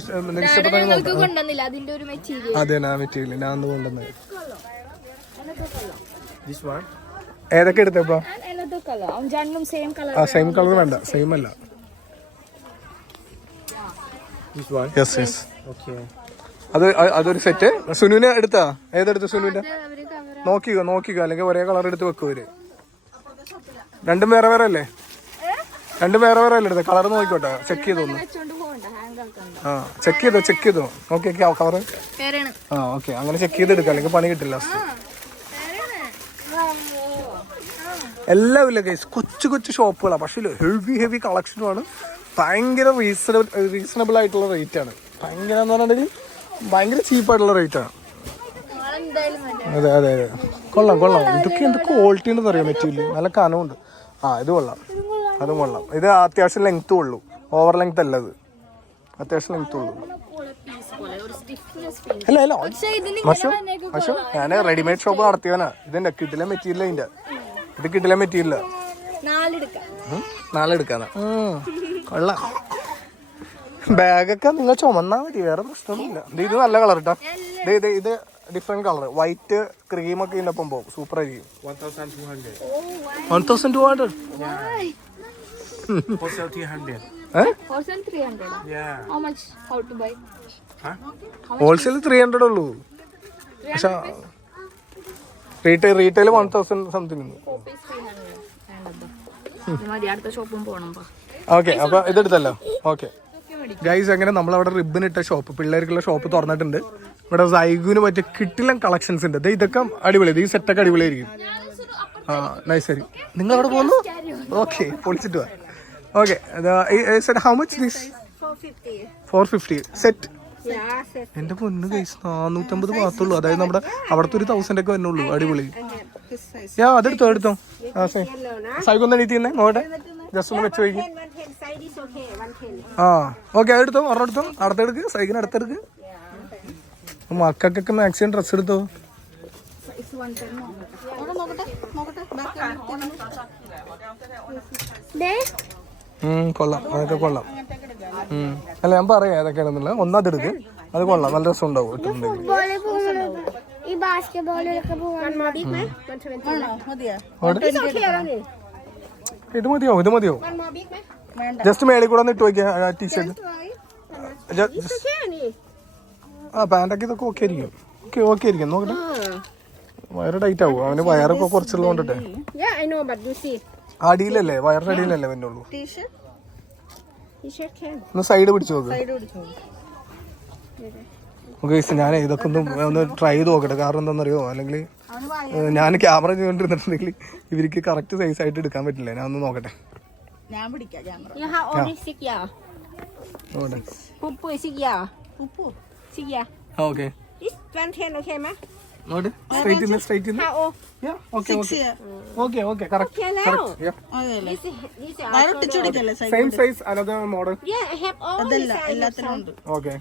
അതെ ആ മെറ്റീരിയൽ ഞാൻ കൊണ്ടുവന്നത്. ഏതൊക്കെ എടുത്തപ്പോ? And another color. രണ്ടും സെയിം കളർ. ആ സെയിം കളർ വേണ്ട, സെയിം അല്ല. Yes yes. അതൊരു സെറ്റ്. സുനുവിനെ എടുത്താ? ഏതെടുത്ത് സുനുവിന്റെ? നോക്കിക്കോ അല്ലെങ്കിൽ ഒരേ കളർ എടുത്ത് വെക്കും അവര്. രണ്ടും വേറെ വേറെ അല്ലേ? രണ്ടും വേറെ വേറെ അല്ലേ എടുത്തത്? കളർ നോക്കിക്കോട്ടെ, ചെക്ക് ചെയ്തോന്നു. ആ ചെക്ക് ചെയ്തോ നോക്കി കവറ്. ആ ഓക്കെ, അങ്ങനെ ചെക്ക് ചെയ്തെടുക്കാം, അല്ലെങ്കിൽ പണി കിട്ടില്ല. എല്ലാം ഇല്ല ഗൈസ്, കൊച്ചു ഷോപ്പുകളാണ്, പക്ഷേ ഹെവി കളക്ഷനുമാണ്. ഭയങ്കര റീസണബിൾ ആയിട്ടുള്ള റേറ്റ് ആണ്. ഭയങ്കര എന്ന് പറഞ്ഞിട്ടുണ്ടെങ്കിൽ ഭയങ്കര ചീപ്പായിട്ടുള്ള റേറ്റ് ആണ്. അതെ കൊള്ളാം. ഇതൊക്കെ എന്ത് ക്വാളിറ്റി ഉണ്ടെന്ന് അറിയാൻ മെറ്റീരിയൽ, നല്ല കനമുണ്ട്. ആ ഇത് കൊള്ളാം, അതും കൊള്ളാം. ഇത് അത്യാവശ്യം ലെങ്ത്തും ഉള്ളൂ, ഓവർ ലെങ്ത് അല്ല, ഇത് അത്യാവശ്യം ലെങ്ത്തും ഉള്ളൂ. അല്ല പക്ഷെ ഞാൻ റെഡിമെയ്ഡ് ഷോപ്പ് നടത്തിയവനാ. ഇതിന്റെ കിട്ടില്ല മെറ്റീരിയൽ, ഇത് കിട്ടില്ല മെറ്റീരിയൽ. 4 എടുക്കാനാ. കൊള്ളാം. ബാഗൊക്കെ നിങ്ങൾ ചുമന്നാ മതി, വേറെ പ്രശ്നമൊന്നുമില്ല. ഇത് നല്ല കളർ കേട്ടോ. ഇത് ഡിഫറെന്റ് കളർ, വൈറ്റ് ക്രീമൊക്കെ ഇതിനൊപ്പം പോകും, സൂപ്പർ ആയിരിക്കും. 1200. 4,300. How much? How to buy? Wholesale 300 ഉള്ളൂ, പക്ഷെ റീറ്റെയിൽ 1000 സംതിങ്. ഓക്കെ, അപ്പൊ ഇതെടുത്തല്ലോ. ഓക്കെ ഗൈസ്, അങ്ങനെ നമ്മളവിടെ റിബൺ ഇട്ട ഷോപ്പ്, പിള്ളേർക്കുള്ള ഷോപ്പ് തുറന്നിട്ടുണ്ട്. ഇവിടെ സൈഗുവിന് പറ്റിയ കിട്ടിലും കളക്ഷൻസ് ഉണ്ട്. ഇതൊക്കെ അടിപൊളി, ഈ സെറ്റൊക്കെ അടിപൊളിയായിരിക്കും. ആ നൈസ് ആയിരിക്കും. നിങ്ങൾ അവിടെ പോകുന്നു? ഓക്കെ, പൊളിച്ചിട്ട് വാ. Okay, how much this? 450 set. എന്റെ പൊന്ന് ഗൈസ്, 450 മാത്രമേ. അതായത് നമ്മുടെ അവിടുത്തെ ഒരു 1000 ഒക്കെ വരുന്നുള്ളൂ. അടിപൊളി. അതെടുത്തോ. സൈഗൊന്ന് എണീറ്റ് തന്നെ നോട്ടെ, ജസ്റ്റ് ഒന്ന് വെച്ച് വയ്ക്കും. ആ ഓക്കെ, അതെടുത്തോ, ഒരെണ്ണം എടുത്തോ. അടുത്തെടുക്ക്, സൈക്കിന് അടുത്തെടുക്ക്. മക്കൾക്കൊക്കെ മാക്സിമം ഡ്രസ്സ് എടുത്തോ. കൊള്ളാം, അതൊക്കെ കൊള്ളാം. അല്ല ഞാൻ പറയാം ഏതൊക്കെയാണെന്നില്ല. ഒന്നതെടുക്ക്, അത് കൊള്ളാം, നല്ല രസം ഉണ്ടാവും. ഇത് മതിയോ? ജസ്റ്റ് മേളിൽ കൂടെ ഒന്ന് ഇട്ട് വയ്ക്കാം ടീഷർട്ട്. ആ പാൻറ്റൊക്കെ ഇതൊക്കെ ഓക്കെ ആയിരിക്കും. നോക്കട്ടെ, വയറ് ടൈറ്റ് ആവും. അവന് വയറൊക്കെ കുറച്ചുള്ളത് കൊണ്ടിട്ടെ. അടിയിലല്ലേ, വയറിന്റെ അടിയിലല്ലേ വരുന്നുള്ളൂ. ഒന്ന് സൈഡ് പിടിച്ചു നോക്ക്. ഓക്കെ, ഞാൻ ഇതൊക്കെ ഒന്ന് ട്രൈ ചെയ്ത് നോക്കട്ടെ. കാരണം എന്താണെന്നറിയോ, അല്ലെങ്കിൽ ഞാൻ ക്യാമറ ചെയ്തുകൊണ്ടിരുന്നിട്ടുണ്ടെങ്കിൽ ഇവർക്ക് കറക്റ്റ് സൈസ് ആയിട്ട് എടുക്കാൻ പറ്റില്ല. ഞാൻ ഒന്ന് നോക്കട്ടെ. Okay, same size another model. Okay,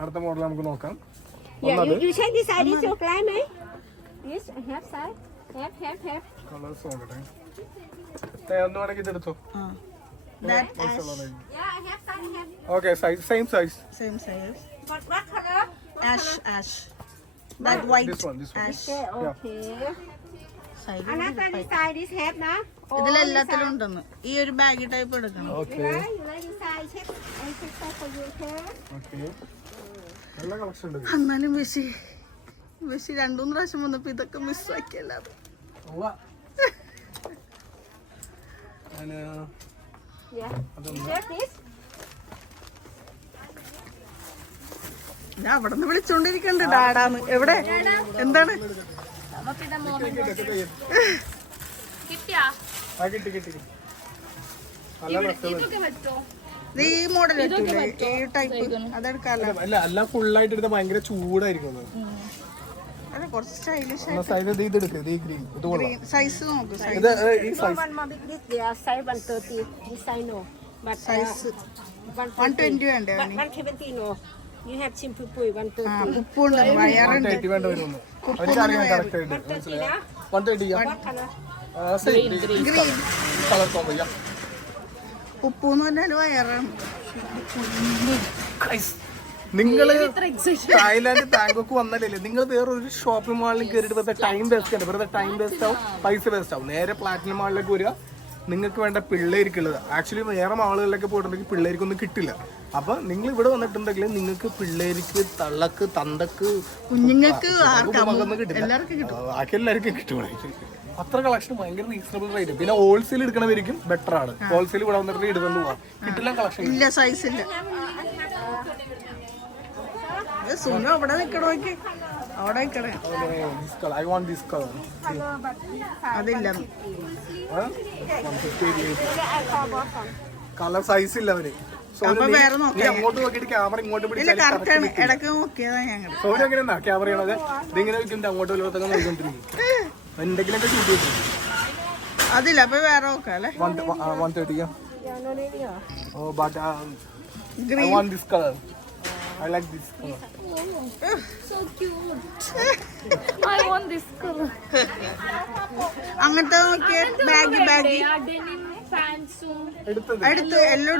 അടുത്ത മോഡൽ നമുക്ക് നോക്കാം. ഇതെടുത്തോ. Okay, same size. What color? Ash. That white. This one. Ash. Okay. Another design is have na. ഇതിലെല്ലാത്തിലും ഉണ്ടെന്ന്. ഈ ഒരു ബാഗ് ടൈപ്പ് എടുക്കണം. ഓക്കെ. നല്ല കളക്ഷൻ ഉണ്ട്. എന്നാലും ബെശി 2-3 പ്രാവശ്യം വന്നപ്പോ ഇതൊക്കെ മിസ്സാക്കിയല്ല. ഞാൻ അവിടെ നിന്ന് വിളിച്ചോണ്ടിരിക്കണ്ട് ഡാഡാന്ന്. എവിടെ? എന്താണ്? ഈ മോഡൽ ഈ ടൈപ്പ് അതെടുക്കാല്ലോ. അല്ല ഫുള്ളായിട്ട് എടുത്താൽ ഭയങ്കര ചൂടായിരിക്കും. അല്ല കുറച്ച് സ്റ്റൈലിഷ് സൈസ് നോക്ക്. സൈസ് 120 വേണ്ടേ? ഉപ്പുണ്ട്, വയറുണ്ട്. ഉപ്പെന്ന് പറഞ്ഞാൽ വയറാണ്. നിങ്ങൾ തായ്ലാന്റ് ബാങ്കോക്ക് വന്നാലല്ലേ നിങ്ങൾ വേറൊരു ഷോപ്പിംഗ് മാളിൽ കയറിയിട്ട് വെറുതെ ടൈം വേസ്റ്റ് ഉണ്ട്. വെറുതെ ടൈം വേസ്റ്റ് ആവും, പൈസ വേസ്റ്റ് ആവും. നേരെ പ്ലാറ്റിനം മാളിലേക്ക് വരിക. നിങ്ങൾക്ക് വേണ്ട പിള്ളേർക്കുള്ളത്. ആക്ച്വലി വേറെ മാളുകളിലൊക്കെ പോയിട്ടുണ്ടെങ്കിൽ പിള്ളേർക്കൊന്നും കിട്ടില്ല. അപ്പൊ നിങ്ങൾ ഇവിടെ വന്നിട്ടുണ്ടെങ്കിൽ നിങ്ങൾക്ക് പിള്ളേർക്ക്, തള്ളക്ക്, തന്തക്ക്, കുഞ്ഞുങ്ങൾക്ക് കിട്ടില്ല. ബാക്കി എല്ലാവർക്കും കിട്ടും. അത്ര കളക്ഷൻ ഭയങ്കര റീസണബിൾ റേറ്റ്. പിന്നെ ഹോൾസെയിൽ എടുക്കണവരിക്കും ബെറ്റർ ആണ്. ഹോൾസെയിൽ ഇവിടെ വന്നിട്ട് എടുക്കൊണ്ട് പോവാം. കിട്ടില്ല കളക്ഷൻ ഇല്ല, സൈസ് ഇല്ല. സുനു അവിടെ നിക്കണോ? അവിടെ നിക്കണേ. I want this color. അതില്ല. കളർ സൈസ് ഇല്ല അവര്. അപ്പൊ വേറെ നീ അങ്ങോട്ട് നോക്കിയിട്ട് ക്യാമറ ഇങ്ങോട്ട് കറക്റ്റാണ്. ഇടക്ക് നോക്കിയതാ ഞങ്ങൾ. സോനി എങ്ങനെയാ ക്യാമറ ചെയ്യണത്? ഇതിങ്ങനെ വെക്കുന്നുണ്ട്, അങ്ങോട്ട് വലുതൊക്കെ നോക്കിക്കൊണ്ടിരിക്കും. എന്തെങ്കിലുമൊക്കെ ഷൂട്ട് ചെയ്തു. അതില്ല, അപ്പൊ വേറെ നോക്കാം അല്ലേ? 130. Oh, but I want this color. I like this color. So cute. I want this color. അങ്ങനത്തെ നോക്കിയ ബാഗി Denim pants. എടുത്തത് എടുത്ത് എല്ലാം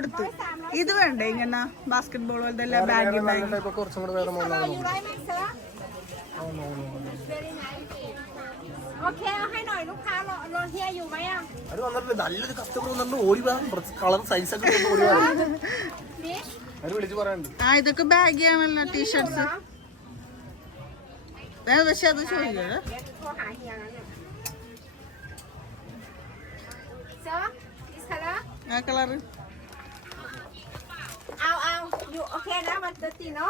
എടുത്ത്. ഇത് വേണ്ടേ ഇങ്ങനെ ബാസ്കറ്റ് ബോൾ പോലത്തെ എല്ലാം ബാഗി ബാഗ്? കുറച്ചും കൂടെ വേറെ മോഡലാണ്. അത് വന്നിട്ട് നല്ലൊരു കസ്റ്റമർ വന്നിട്ട് ഓടി പോകാൻ കളർ സൈസ് ഒക്കെ ഓടി പോകാൻ അത് വിളിച്ച് പറയാനുണ്ട്. ഇതൊക്കെ ബാഗിയാണല്ലോ, ടീഷർട്സ്. പക്ഷെ അത് ചോദിക്കേ ആ colour. You okay now? 130, no?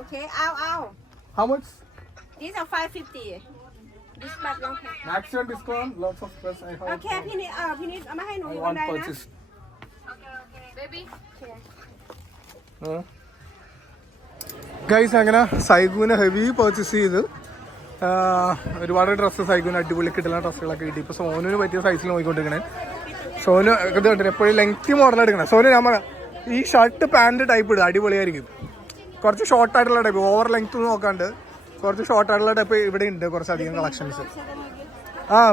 Okay. How much? These are 550. This bag long hair. Maximum discount, lots of press. I have. Okay, Pinit, ama hai no I you want want purchase. Baby. Guys, അങ്ങനെ സൈഗുവിനെ heavy purchase ചെയ്ത് ഒരുപാട് dress സൈഗുവിന് അടിപൊളി കിട്ടുന്ന ഡ്രസ്സുകളൊക്കെ കിട്ടി. ഇപ്പോൾ സോനുവിന് പറ്റിയ സൈസിൽ നോക്കിക്കൊണ്ടിരിക്കണേ. സോനു ഇത് കണ്ടിട്ട് എപ്പോഴും ലെങ്തി മോഡൽ എടുക്കണേ. സോനു ഞാൻ ഈ ഷർട്ട് പാൻറ് ടൈപ്പ് ഇടുക, അടിപൊളിയായിരിക്കും. കുറച്ച് ഷോർട്ടായിട്ടുള്ള ടൈപ്പ്, ഓവർ ലെങ്ത് നോക്കാണ്ട് കുറച്ച് ഷോർട്ടായിട്ടുള്ള ടൈപ്പ് ഇവിടെ ഉണ്ട് കുറച്ചധികം കളക്ഷൻസ്.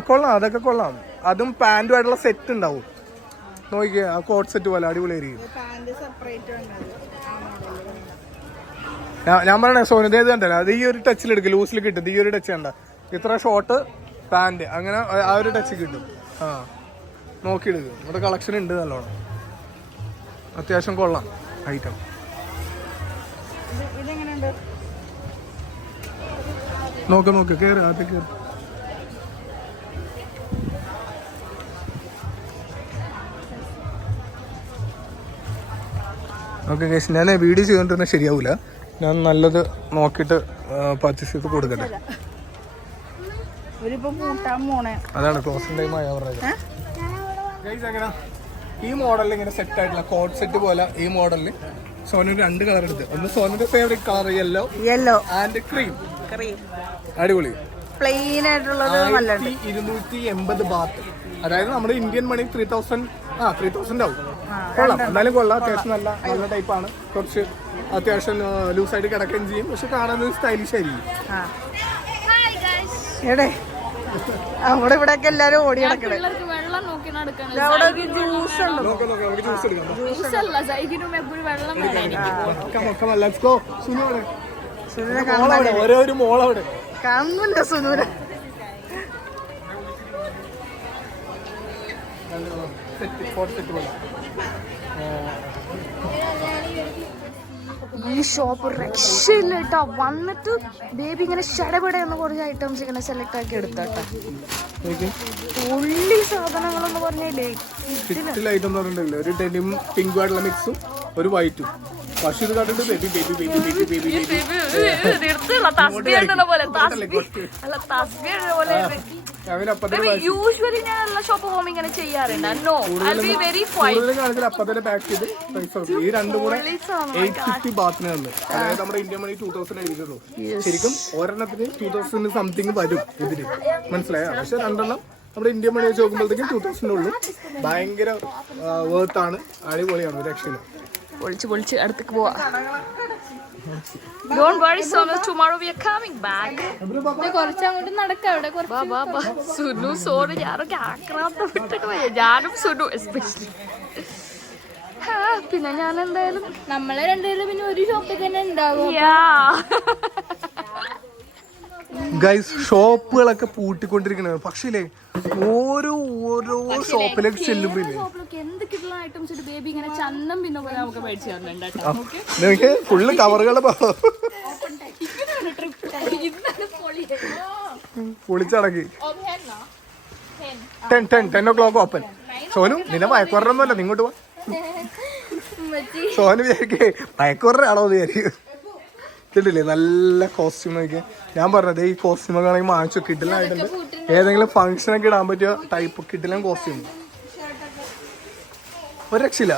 കൊള്ളാം, അതൊക്കെ കൊള്ളാം. അതും പാൻറ്റുമായിട്ടുള്ള സെറ്റ് ഉണ്ടാവും. നോക്കിയാൽ ആ കോട്ട് സെറ്റ് പോലെ അടിപൊളിയായിരിക്കും. ഞാൻ പറയണേ സോനു ഇത് കണ്ടല്ലോ, അത് ഈ ഒരു ടച്ചിൽ എടുക്കും, ലൂസിൽ കിട്ടും. ഈ ഒരു ടച്ച് കണ്ട, ഇത്ര ഷോർട്ട് പാൻറ്, അങ്ങനെ ആ ഒരു ടച്ച് കിട്ടും. നോക്കിയെടുക്കും. ഇവിടെ കളക്ഷൻ ഉണ്ട് നല്ലോണം, അത്യാവശ്യം കൊള്ളാം ഐറ്റം. നോക്ക് കയറി ആദ്യം കയറി. ഓക്കെ ഗൈസ്, ഞാൻ വീഡിയോ ചെയ്തുകൊണ്ടിരുന്നാൽ ശരിയാവില്ല. ഞാൻ നല്ലത് നോക്കിയിട്ട് പർച്ചേസ് ചെയ്ത് കൊടുക്കട്ടെ. അതാണ് ക്ലോസിംഗ് ടൈം ആയ പറഞ്ഞത്. ഗൈസ്, എങ്ങനെ ഈ മോഡലിൽ ഇങ്ങനെ സെറ്റ് ആയിട്ടുള്ള കോട്ട് സെറ്റ് പോലെ ഈ മോഡലിൽ സോനു 2 കളർ എടുത്ത്. ഒന്ന് സോനുന്റെ favourite colour yellow and cream. അടിപൊളി പ്ലെയിൻ ആയിട്ടുള്ളത് 280 ബാത്ത്. അതായത് നമ്മുടെ ഇന്ത്യൻ മണി 3000 ആവും. കൊള്ളാം, എന്നാലും കൊള്ളാം. അത്യാവശ്യം നല്ല ടൈപ്പാണ്. കുറച്ച് അത്യാവശ്യം ലൂസായിട്ട് കിടക്കുകയും ചെയ്യും, പക്ഷെ കാണാൻ സ്റ്റൈലിഷ് ആയിരിക്കും. എടേ അവിടെ ഇവിടെ ഒക്കെ എല്ലാരും ഓടി നടക്കണേ. വെള്ളം നോക്കി നടക്കണം. അവിടെ ജ്യൂസ് ഉണ്ട്. ജ്യൂസ് എടുക്കാം. ജ്യൂസല്ല, സൈഡിനും എപ്പോഴും വെള്ളം സുനുവിനെ ഒരേ ഒരു മോളവിടെ കാണുന്നില്ല. സുനുവിനെ ഈ ഷോപ്പ് രക്ഷയില്ല കേട്ടോ. വന്നിട്ട് ബേബി ഇങ്ങനെ ഷടപെടുന്ന കുറച്ച് ഐറ്റംസ് ഇങ്ങനെ സെലക്ട് ആക്കി എടുത്തോട്ടെ. ഉള്ളി സാധനങ്ങളെന്ന് പറഞ്ഞാലേ ഐറ്റം എന്ന് പറഞ്ഞിട്ടില്ല. ഒരു ഡെനിം പിങ്ക് ആയിട്ടുള്ള മിക്സും ഒരു വൈറ്റും. പക്ഷെ ഇത് കണ്ടിട്ട് യൂഷ്വലി ഞാൻ എല്ലാ ഷോപ്പ് പോകുമ്പോൾ ഇങ്ങനെ ചെയ്യാറുണ്ട്. അപ്പത്തന്നെ പാക്ക് ചെയ്ത് ഈ രണ്ടും കൂടെ 850 ബാത്തിന് തന്നു. അതായത് നമ്മുടെ ഇന്ത്യൻ മണി 2000 എഴുതിയിട്ടുള്ളൂ. ശരിക്കും ഒരെണ്ണത്തിന് 2000 സംതിങ് വരും ഇതിന്, മനസ്സിലായോ? പക്ഷെ രണ്ടെണ്ണം നമ്മുടെ ഇന്ത്യൻ മണി വെച്ച് നോക്കുമ്പോഴത്തേക്കും 2000 ഉള്ളൂ. ഭയങ്കര വേർത്താണ്, അടിപൊളിയാണ്, ഒരു രക്ഷയില്ല. പൊളിച്ച് അടുത്തേക്ക് പോവാ. Don't worry, Sonu. Tomorrow we are coming back. കുറച്ചങ്ങോട്ട് നടക്കാം. ഇവിടെ സുനു സോനു ഞാനൊക്കെ ആക്രാന്തം വിട്ടിട്ട് പോയ. ഞാനും സുനു എസ്പെഷ്യലി. പിന്നെ ഞാൻ എന്തായാലും നമ്മളെ രണ്ടുപേരും പിന്നെ ഒരു ഷോപ്പിൽ തന്നെ ഉണ്ടാവും. ഗൈസ് ഷോപ്പുകളൊക്കെ പൂട്ടിക്കൊണ്ടിരിക്കുന്നത്. പക്ഷേ ഓരോ ഷോപ്പിലേക്ക് ചെല്ലുമ്പോ എന്ത് കിട്ടുന്ന ഐറ്റംസ് ബേബി ഇങ്ങനെ ചന്നം പിന്നെ പോലെ നമുക്ക് മേടിച്ചു തരുന്നുണ്ട്. നിങ്ങൾക്ക് ഫുള്ള് കവറുകളെ പൊളിച്ചടക്കി 10 o'clock ഓപ്പൺ. സോനു നിന്നെ മയക്കുറൊന്നുമല്ല, നിങ്ങോട്ട് പോ. സോനു വിചാരിക്കേ മയക്കുറയാണോ എന്ന് വിചാരിക്കും. കിട്ടില്ലേ നല്ല കോസ്റ്റ്യൂം ഒക്കെ. ഞാൻ പറഞ്ഞത് ഈ കോസ്റ്റ്യൂമൊക്കെ വാങ്ങിച്ചു കിട്ടില്ലായിട്ടുണ്ട്. ഏതെങ്കിലും ഫംഗ്ഷനൊക്കെ ഇടാൻ പറ്റിയ ടൈപ്പ് കിട്ടില്ല കോസ്റ്റ്യൂം. ഒരു രക്ഷയില്ല.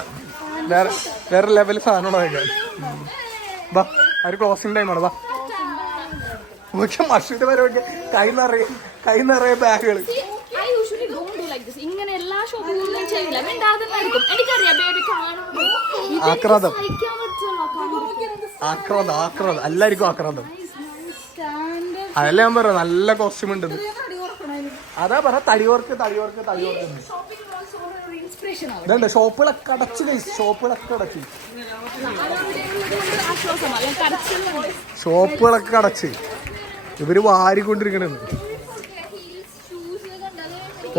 വേറെ ലെവൽ സാധനമാണോ അതൊക്കെ. വാ, ഒരു ക്ലോസിംഗ് ടൈമാണ്. വാ പക്ഷെ മഷൂന്റെ പരിപാടി കൈ നിറയെ ബാഗുകൾ. ഇങ്ങനെ എല്ലാ ഷോപ്പിലും ചെയ്യില്ല. എനിക്കറിയാം ആക്രാന്തം എല്ലാവർക്കും ആക്രാന്തം. അതല്ലേ ഞാൻ പറയാം, നല്ല കോസ്റ്റ്യൂം ഉണ്ട്. അതാ പറ തടിയോർക്ക് ഇതുണ്ട്. ഷോപ്പുകളൊക്കെ അടച്ചു. ഷോപ്പുകളൊക്കെ അടച്ച് ഇവര് വാരിക്കൊണ്ടിരിക്കണത്.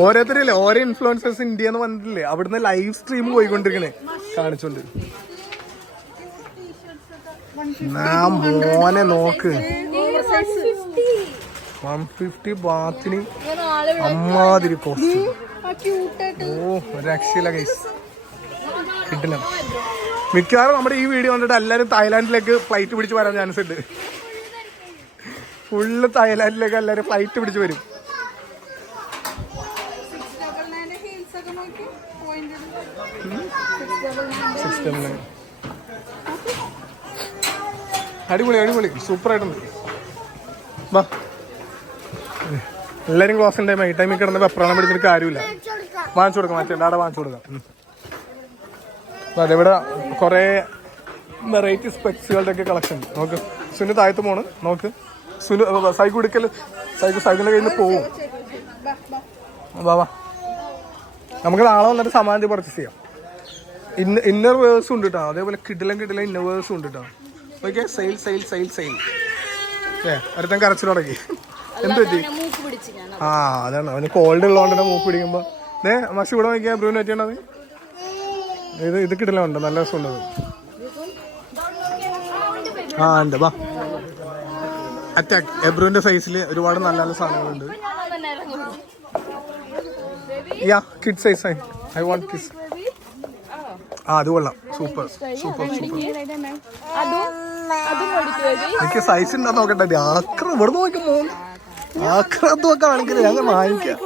ഓരോരുത്തരില്ലേ, ഓരോ ഇൻഫ്ലുവൻസേഴ്സ് ഇന്ത്യ എന്ന് പറഞ്ഞിട്ടില്ലേ, അവിടുന്ന് ലൈവ് സ്ട്രീം പോയിക്കൊണ്ടിരിക്കണേ കാണിച്ചോണ്ട്. മോനെ നോക്ക്, 150 ബാത്തിന് അമ്മാതിരി കോസ്റ്റ്യൂം. ഓ രക്ഷയില്ല ഗൈസ്, കിട്ടില്ല. മിക്കവാറും നമ്മുടെ ഈ വീഡിയോ കണ്ടിട്ട് എല്ലാവരും തായ്ലാൻഡിലേക്ക് ഫ്ലൈറ്റ് പിടിച്ച് വരാൻ ചാൻസ് ഉണ്ട്. ഫുള്ള് തായ്ലാൻഡിലേക്ക് എല്ലാവരും ഫ്ലൈറ്റ് പിടിച്ച് വരും. അടിപൊളി സൂപ്പർ ആയിട്ടുണ്ട്. വാ, എല്ലാരും ക്ലോസ് ടൈം ഈ ടൈമിൽ കിടന്ന് വെപ്രാളം പിടിച്ചിട്ട് കാര്യമില്ല. വാങ്ങിച്ചു കൊടുക്കാം, മറ്റേ വാങ്ങിച്ചു കൊടുക്കാം. അതെവിടെ കുറെ വെറൈറ്റി സ്പെക്സുകളുടെ ഒക്കെ കളക്ഷൻ ഉണ്ട്. നോക്ക്, സുനു താഴത്ത് പോണ്. നോക്ക്, സുനു സൈക്കിളിന്റെ കയ്യിൽ നിന്ന് പോവും. വാ നമുക്ക് നാളെ വന്നിട്ട് സമാധാനം പർച്ചേസ് ചെയ്യാം. ഇന്നർ വേഴ്സും ഉണ്ട് കേട്ടോ, അതേപോലെ കിടിലം ഇന്നർ വേഴ്സും ഉണ്ട് കേട്ടോ. ഓക്കെ, സെയിൽ ഒരുത്തൻ കരച്ചിൽ തുടങ്ങി. എന്ത് പറ്റി? അതാണ് അവന് കോൾഡ് ഉള്ളതുകൊണ്ട് തന്നെ മൂക്ക് പിടിക്കുമ്പോ. മഷി ഇവിടെ നോക്കിയാൽ ബ്രൂവിന് പറ്റിയാണത്. ഇത് കിടിലുണ്ട്, നല്ല രസമുണ്ട്. ഉണ്ട്. വാ, അറ്റാക്ക് എബ്രുവിന്റെ സൈസിൽ ഒരുപാട് നല്ല നല്ല സാധനങ്ങളുണ്ട്. Kid size I want kids. അത് കൊള്ളാം, സൂപ്പർ. എനിക്ക് സൈസ് ഉണ്ടോ നോക്കട്ടെ. ആക്രം ഇവിടെ നോക്കുമ്പോ ആക്രത്തൊക്കെ കാണിക്കില്ല. ഞങ്ങൾ വാങ്ങിക്കാം.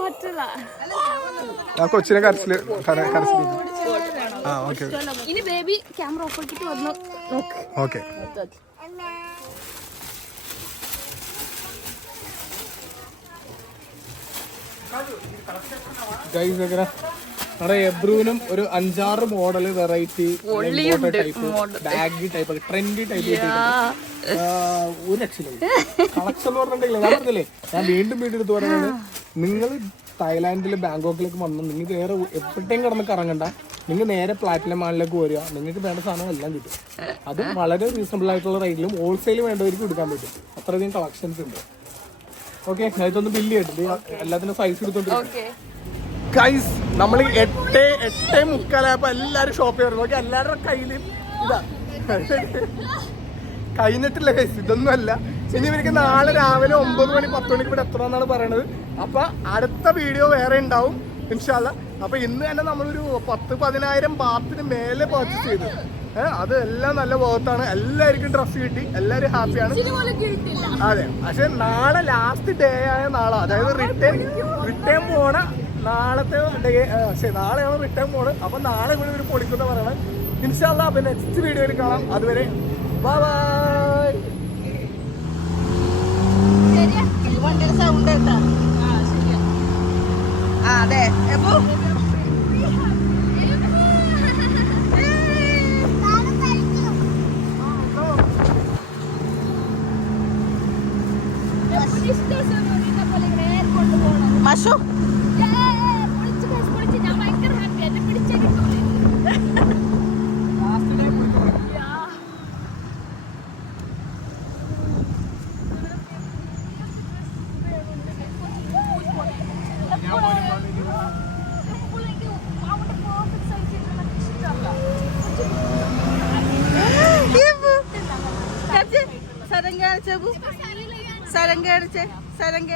ആ കൊച്ചിനെ കരച്ചില്. ഓക്കെ നമ്മുടെ എബ്രുവിനും ഒരു 5-6 model variety type baggy type trendy type ഒരു രക്ഷയില്ല. കളക്ഷൻ എന്ന് പറഞ്ഞിട്ടുണ്ടെങ്കിൽ ഞാൻ പറഞ്ഞില്ലേ, ഞാൻ വീണ്ടും എടുത്ത് പറയുന്നത്, നിങ്ങൾ തായ്ലാൻഡിൽ ബാങ്കോക്കിലേക്ക് വന്നു നിങ്ങൾക്ക് വേറെ എവിടെയും കിടന്ന് കറങ്ങണ്ട. നിങ്ങൾ നേരെ പ്ലാറ്റിനം മാളിലേക്ക് വരിക, നിങ്ങൾക്ക് വേണ്ട സാധനം എല്ലാം കിട്ടും. അതും വളരെ റീസണബിൾ ആയിട്ടുള്ള റേറ്റിലും ഹോൾസെയിൽ വേണ്ടവർക്ക് കൊടുക്കാൻ പറ്റും. അത്രയധികം കളക്ഷൻസ് ഉണ്ട്. ഓക്കെ, ഇതൊന്ന് ബില്ല് ചെയ്തിട്ട് എല്ലാത്തിനും സൈസ് എടുത്തോണ്ട് ഗൈസ് നമ്മൾ 8:45 എല്ലാരും ഷോപ്പ് ചെയ്തു. നോക്കി എല്ലാവരുടെ കയ്യില് ഇതാ കഴിഞ്ഞിട്ടില്ല ഗൈസ്, ഇതൊന്നും അല്ല. ഇനി ഇവർക്ക് നാളെ രാവിലെ 9 മണി 10 മണിക്ക് ഇവിടെ എത്തണമെന്നാണ് പറയണത്. അപ്പൊ അടുത്ത വീഡിയോ വേറെ ഉണ്ടാവും ഇൻഷാ അല്ലാ. അപ്പൊ ഇന്ന് തന്നെ നമ്മളൊരു 10,000 ബാത്തിന് മേലെ പർച്ചേസ് ചെയ്തു. അത് എല്ലാം നല്ല വേർത്താണ്. എല്ലാവർക്കും ഡ്രസ്സ് കിട്ടി, എല്ലാവരും ഹാപ്പിയാണ്. അതെ, പക്ഷെ നാളെ ലാസ്റ്റ് ഡേ ആയ നാളെ, അതായത് റിട്ടേൺ പോണ നാളത്തെ ഡേ, നാളെയാണ് റിട്ടേൺ പോണ്. അപ്പൊ നാളെ ഇവിടെ ഒരു പൊളിക്കുന്ന പറയണം ഇൻഷാ അല്ലാ. അപ്പൊ നെക്സ്റ്റ് വീഡിയോയിൽ കാണാം. അതുവരെ ബൈ ബൈ. വണ്ടിയുടെ സൗണ്ട് കേട്ടാ. അതെ മഷു ഞാൻ ഭയങ്കര ഹാപ്പി. എന്നെ പിടിച്ചേ കിട്ടൂലേ. സരങ്ക ചെബു സരങ്ക അടിച്ചേ സരങ്ക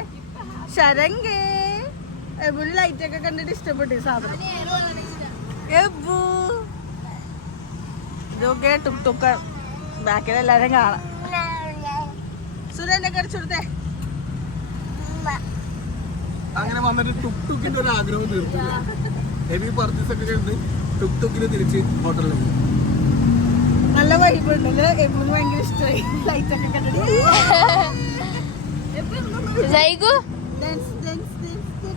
ശരങ്കേ എബുൾ ലൈറ്റ് ഒക്കെ കണ്ടിട്ട് ഇഷ്ടപ്പെട്ടു സാധനം എബു ഇതൊക്കെ ടുക് ടുക്ക് ബാക്കിൽ എല്ലാരും കാണാം സുരേനെ കടിച്ചു കൊടുത്തേ അങ്ങനെ വന്നിട്ട് ടുക് ടുക്കിന്റെ ഒരു ആഗ്രഹം തീർത്തു ഹെവി പർച്ചേസ് ഒക്കെ കഴിഞ്ഞ് ടുക് ടുക്കിന് തിരിച്ച് ഹോട്ടലിലേക്ക്. നല്ല വൈബ് ഉണ്ട് എബുന് ഭയങ്കര ഇഷ്ടമായി ലൈറ്റ് ഒക്കെ കണ്ടിട്ട് Zaigu? Dance dance dance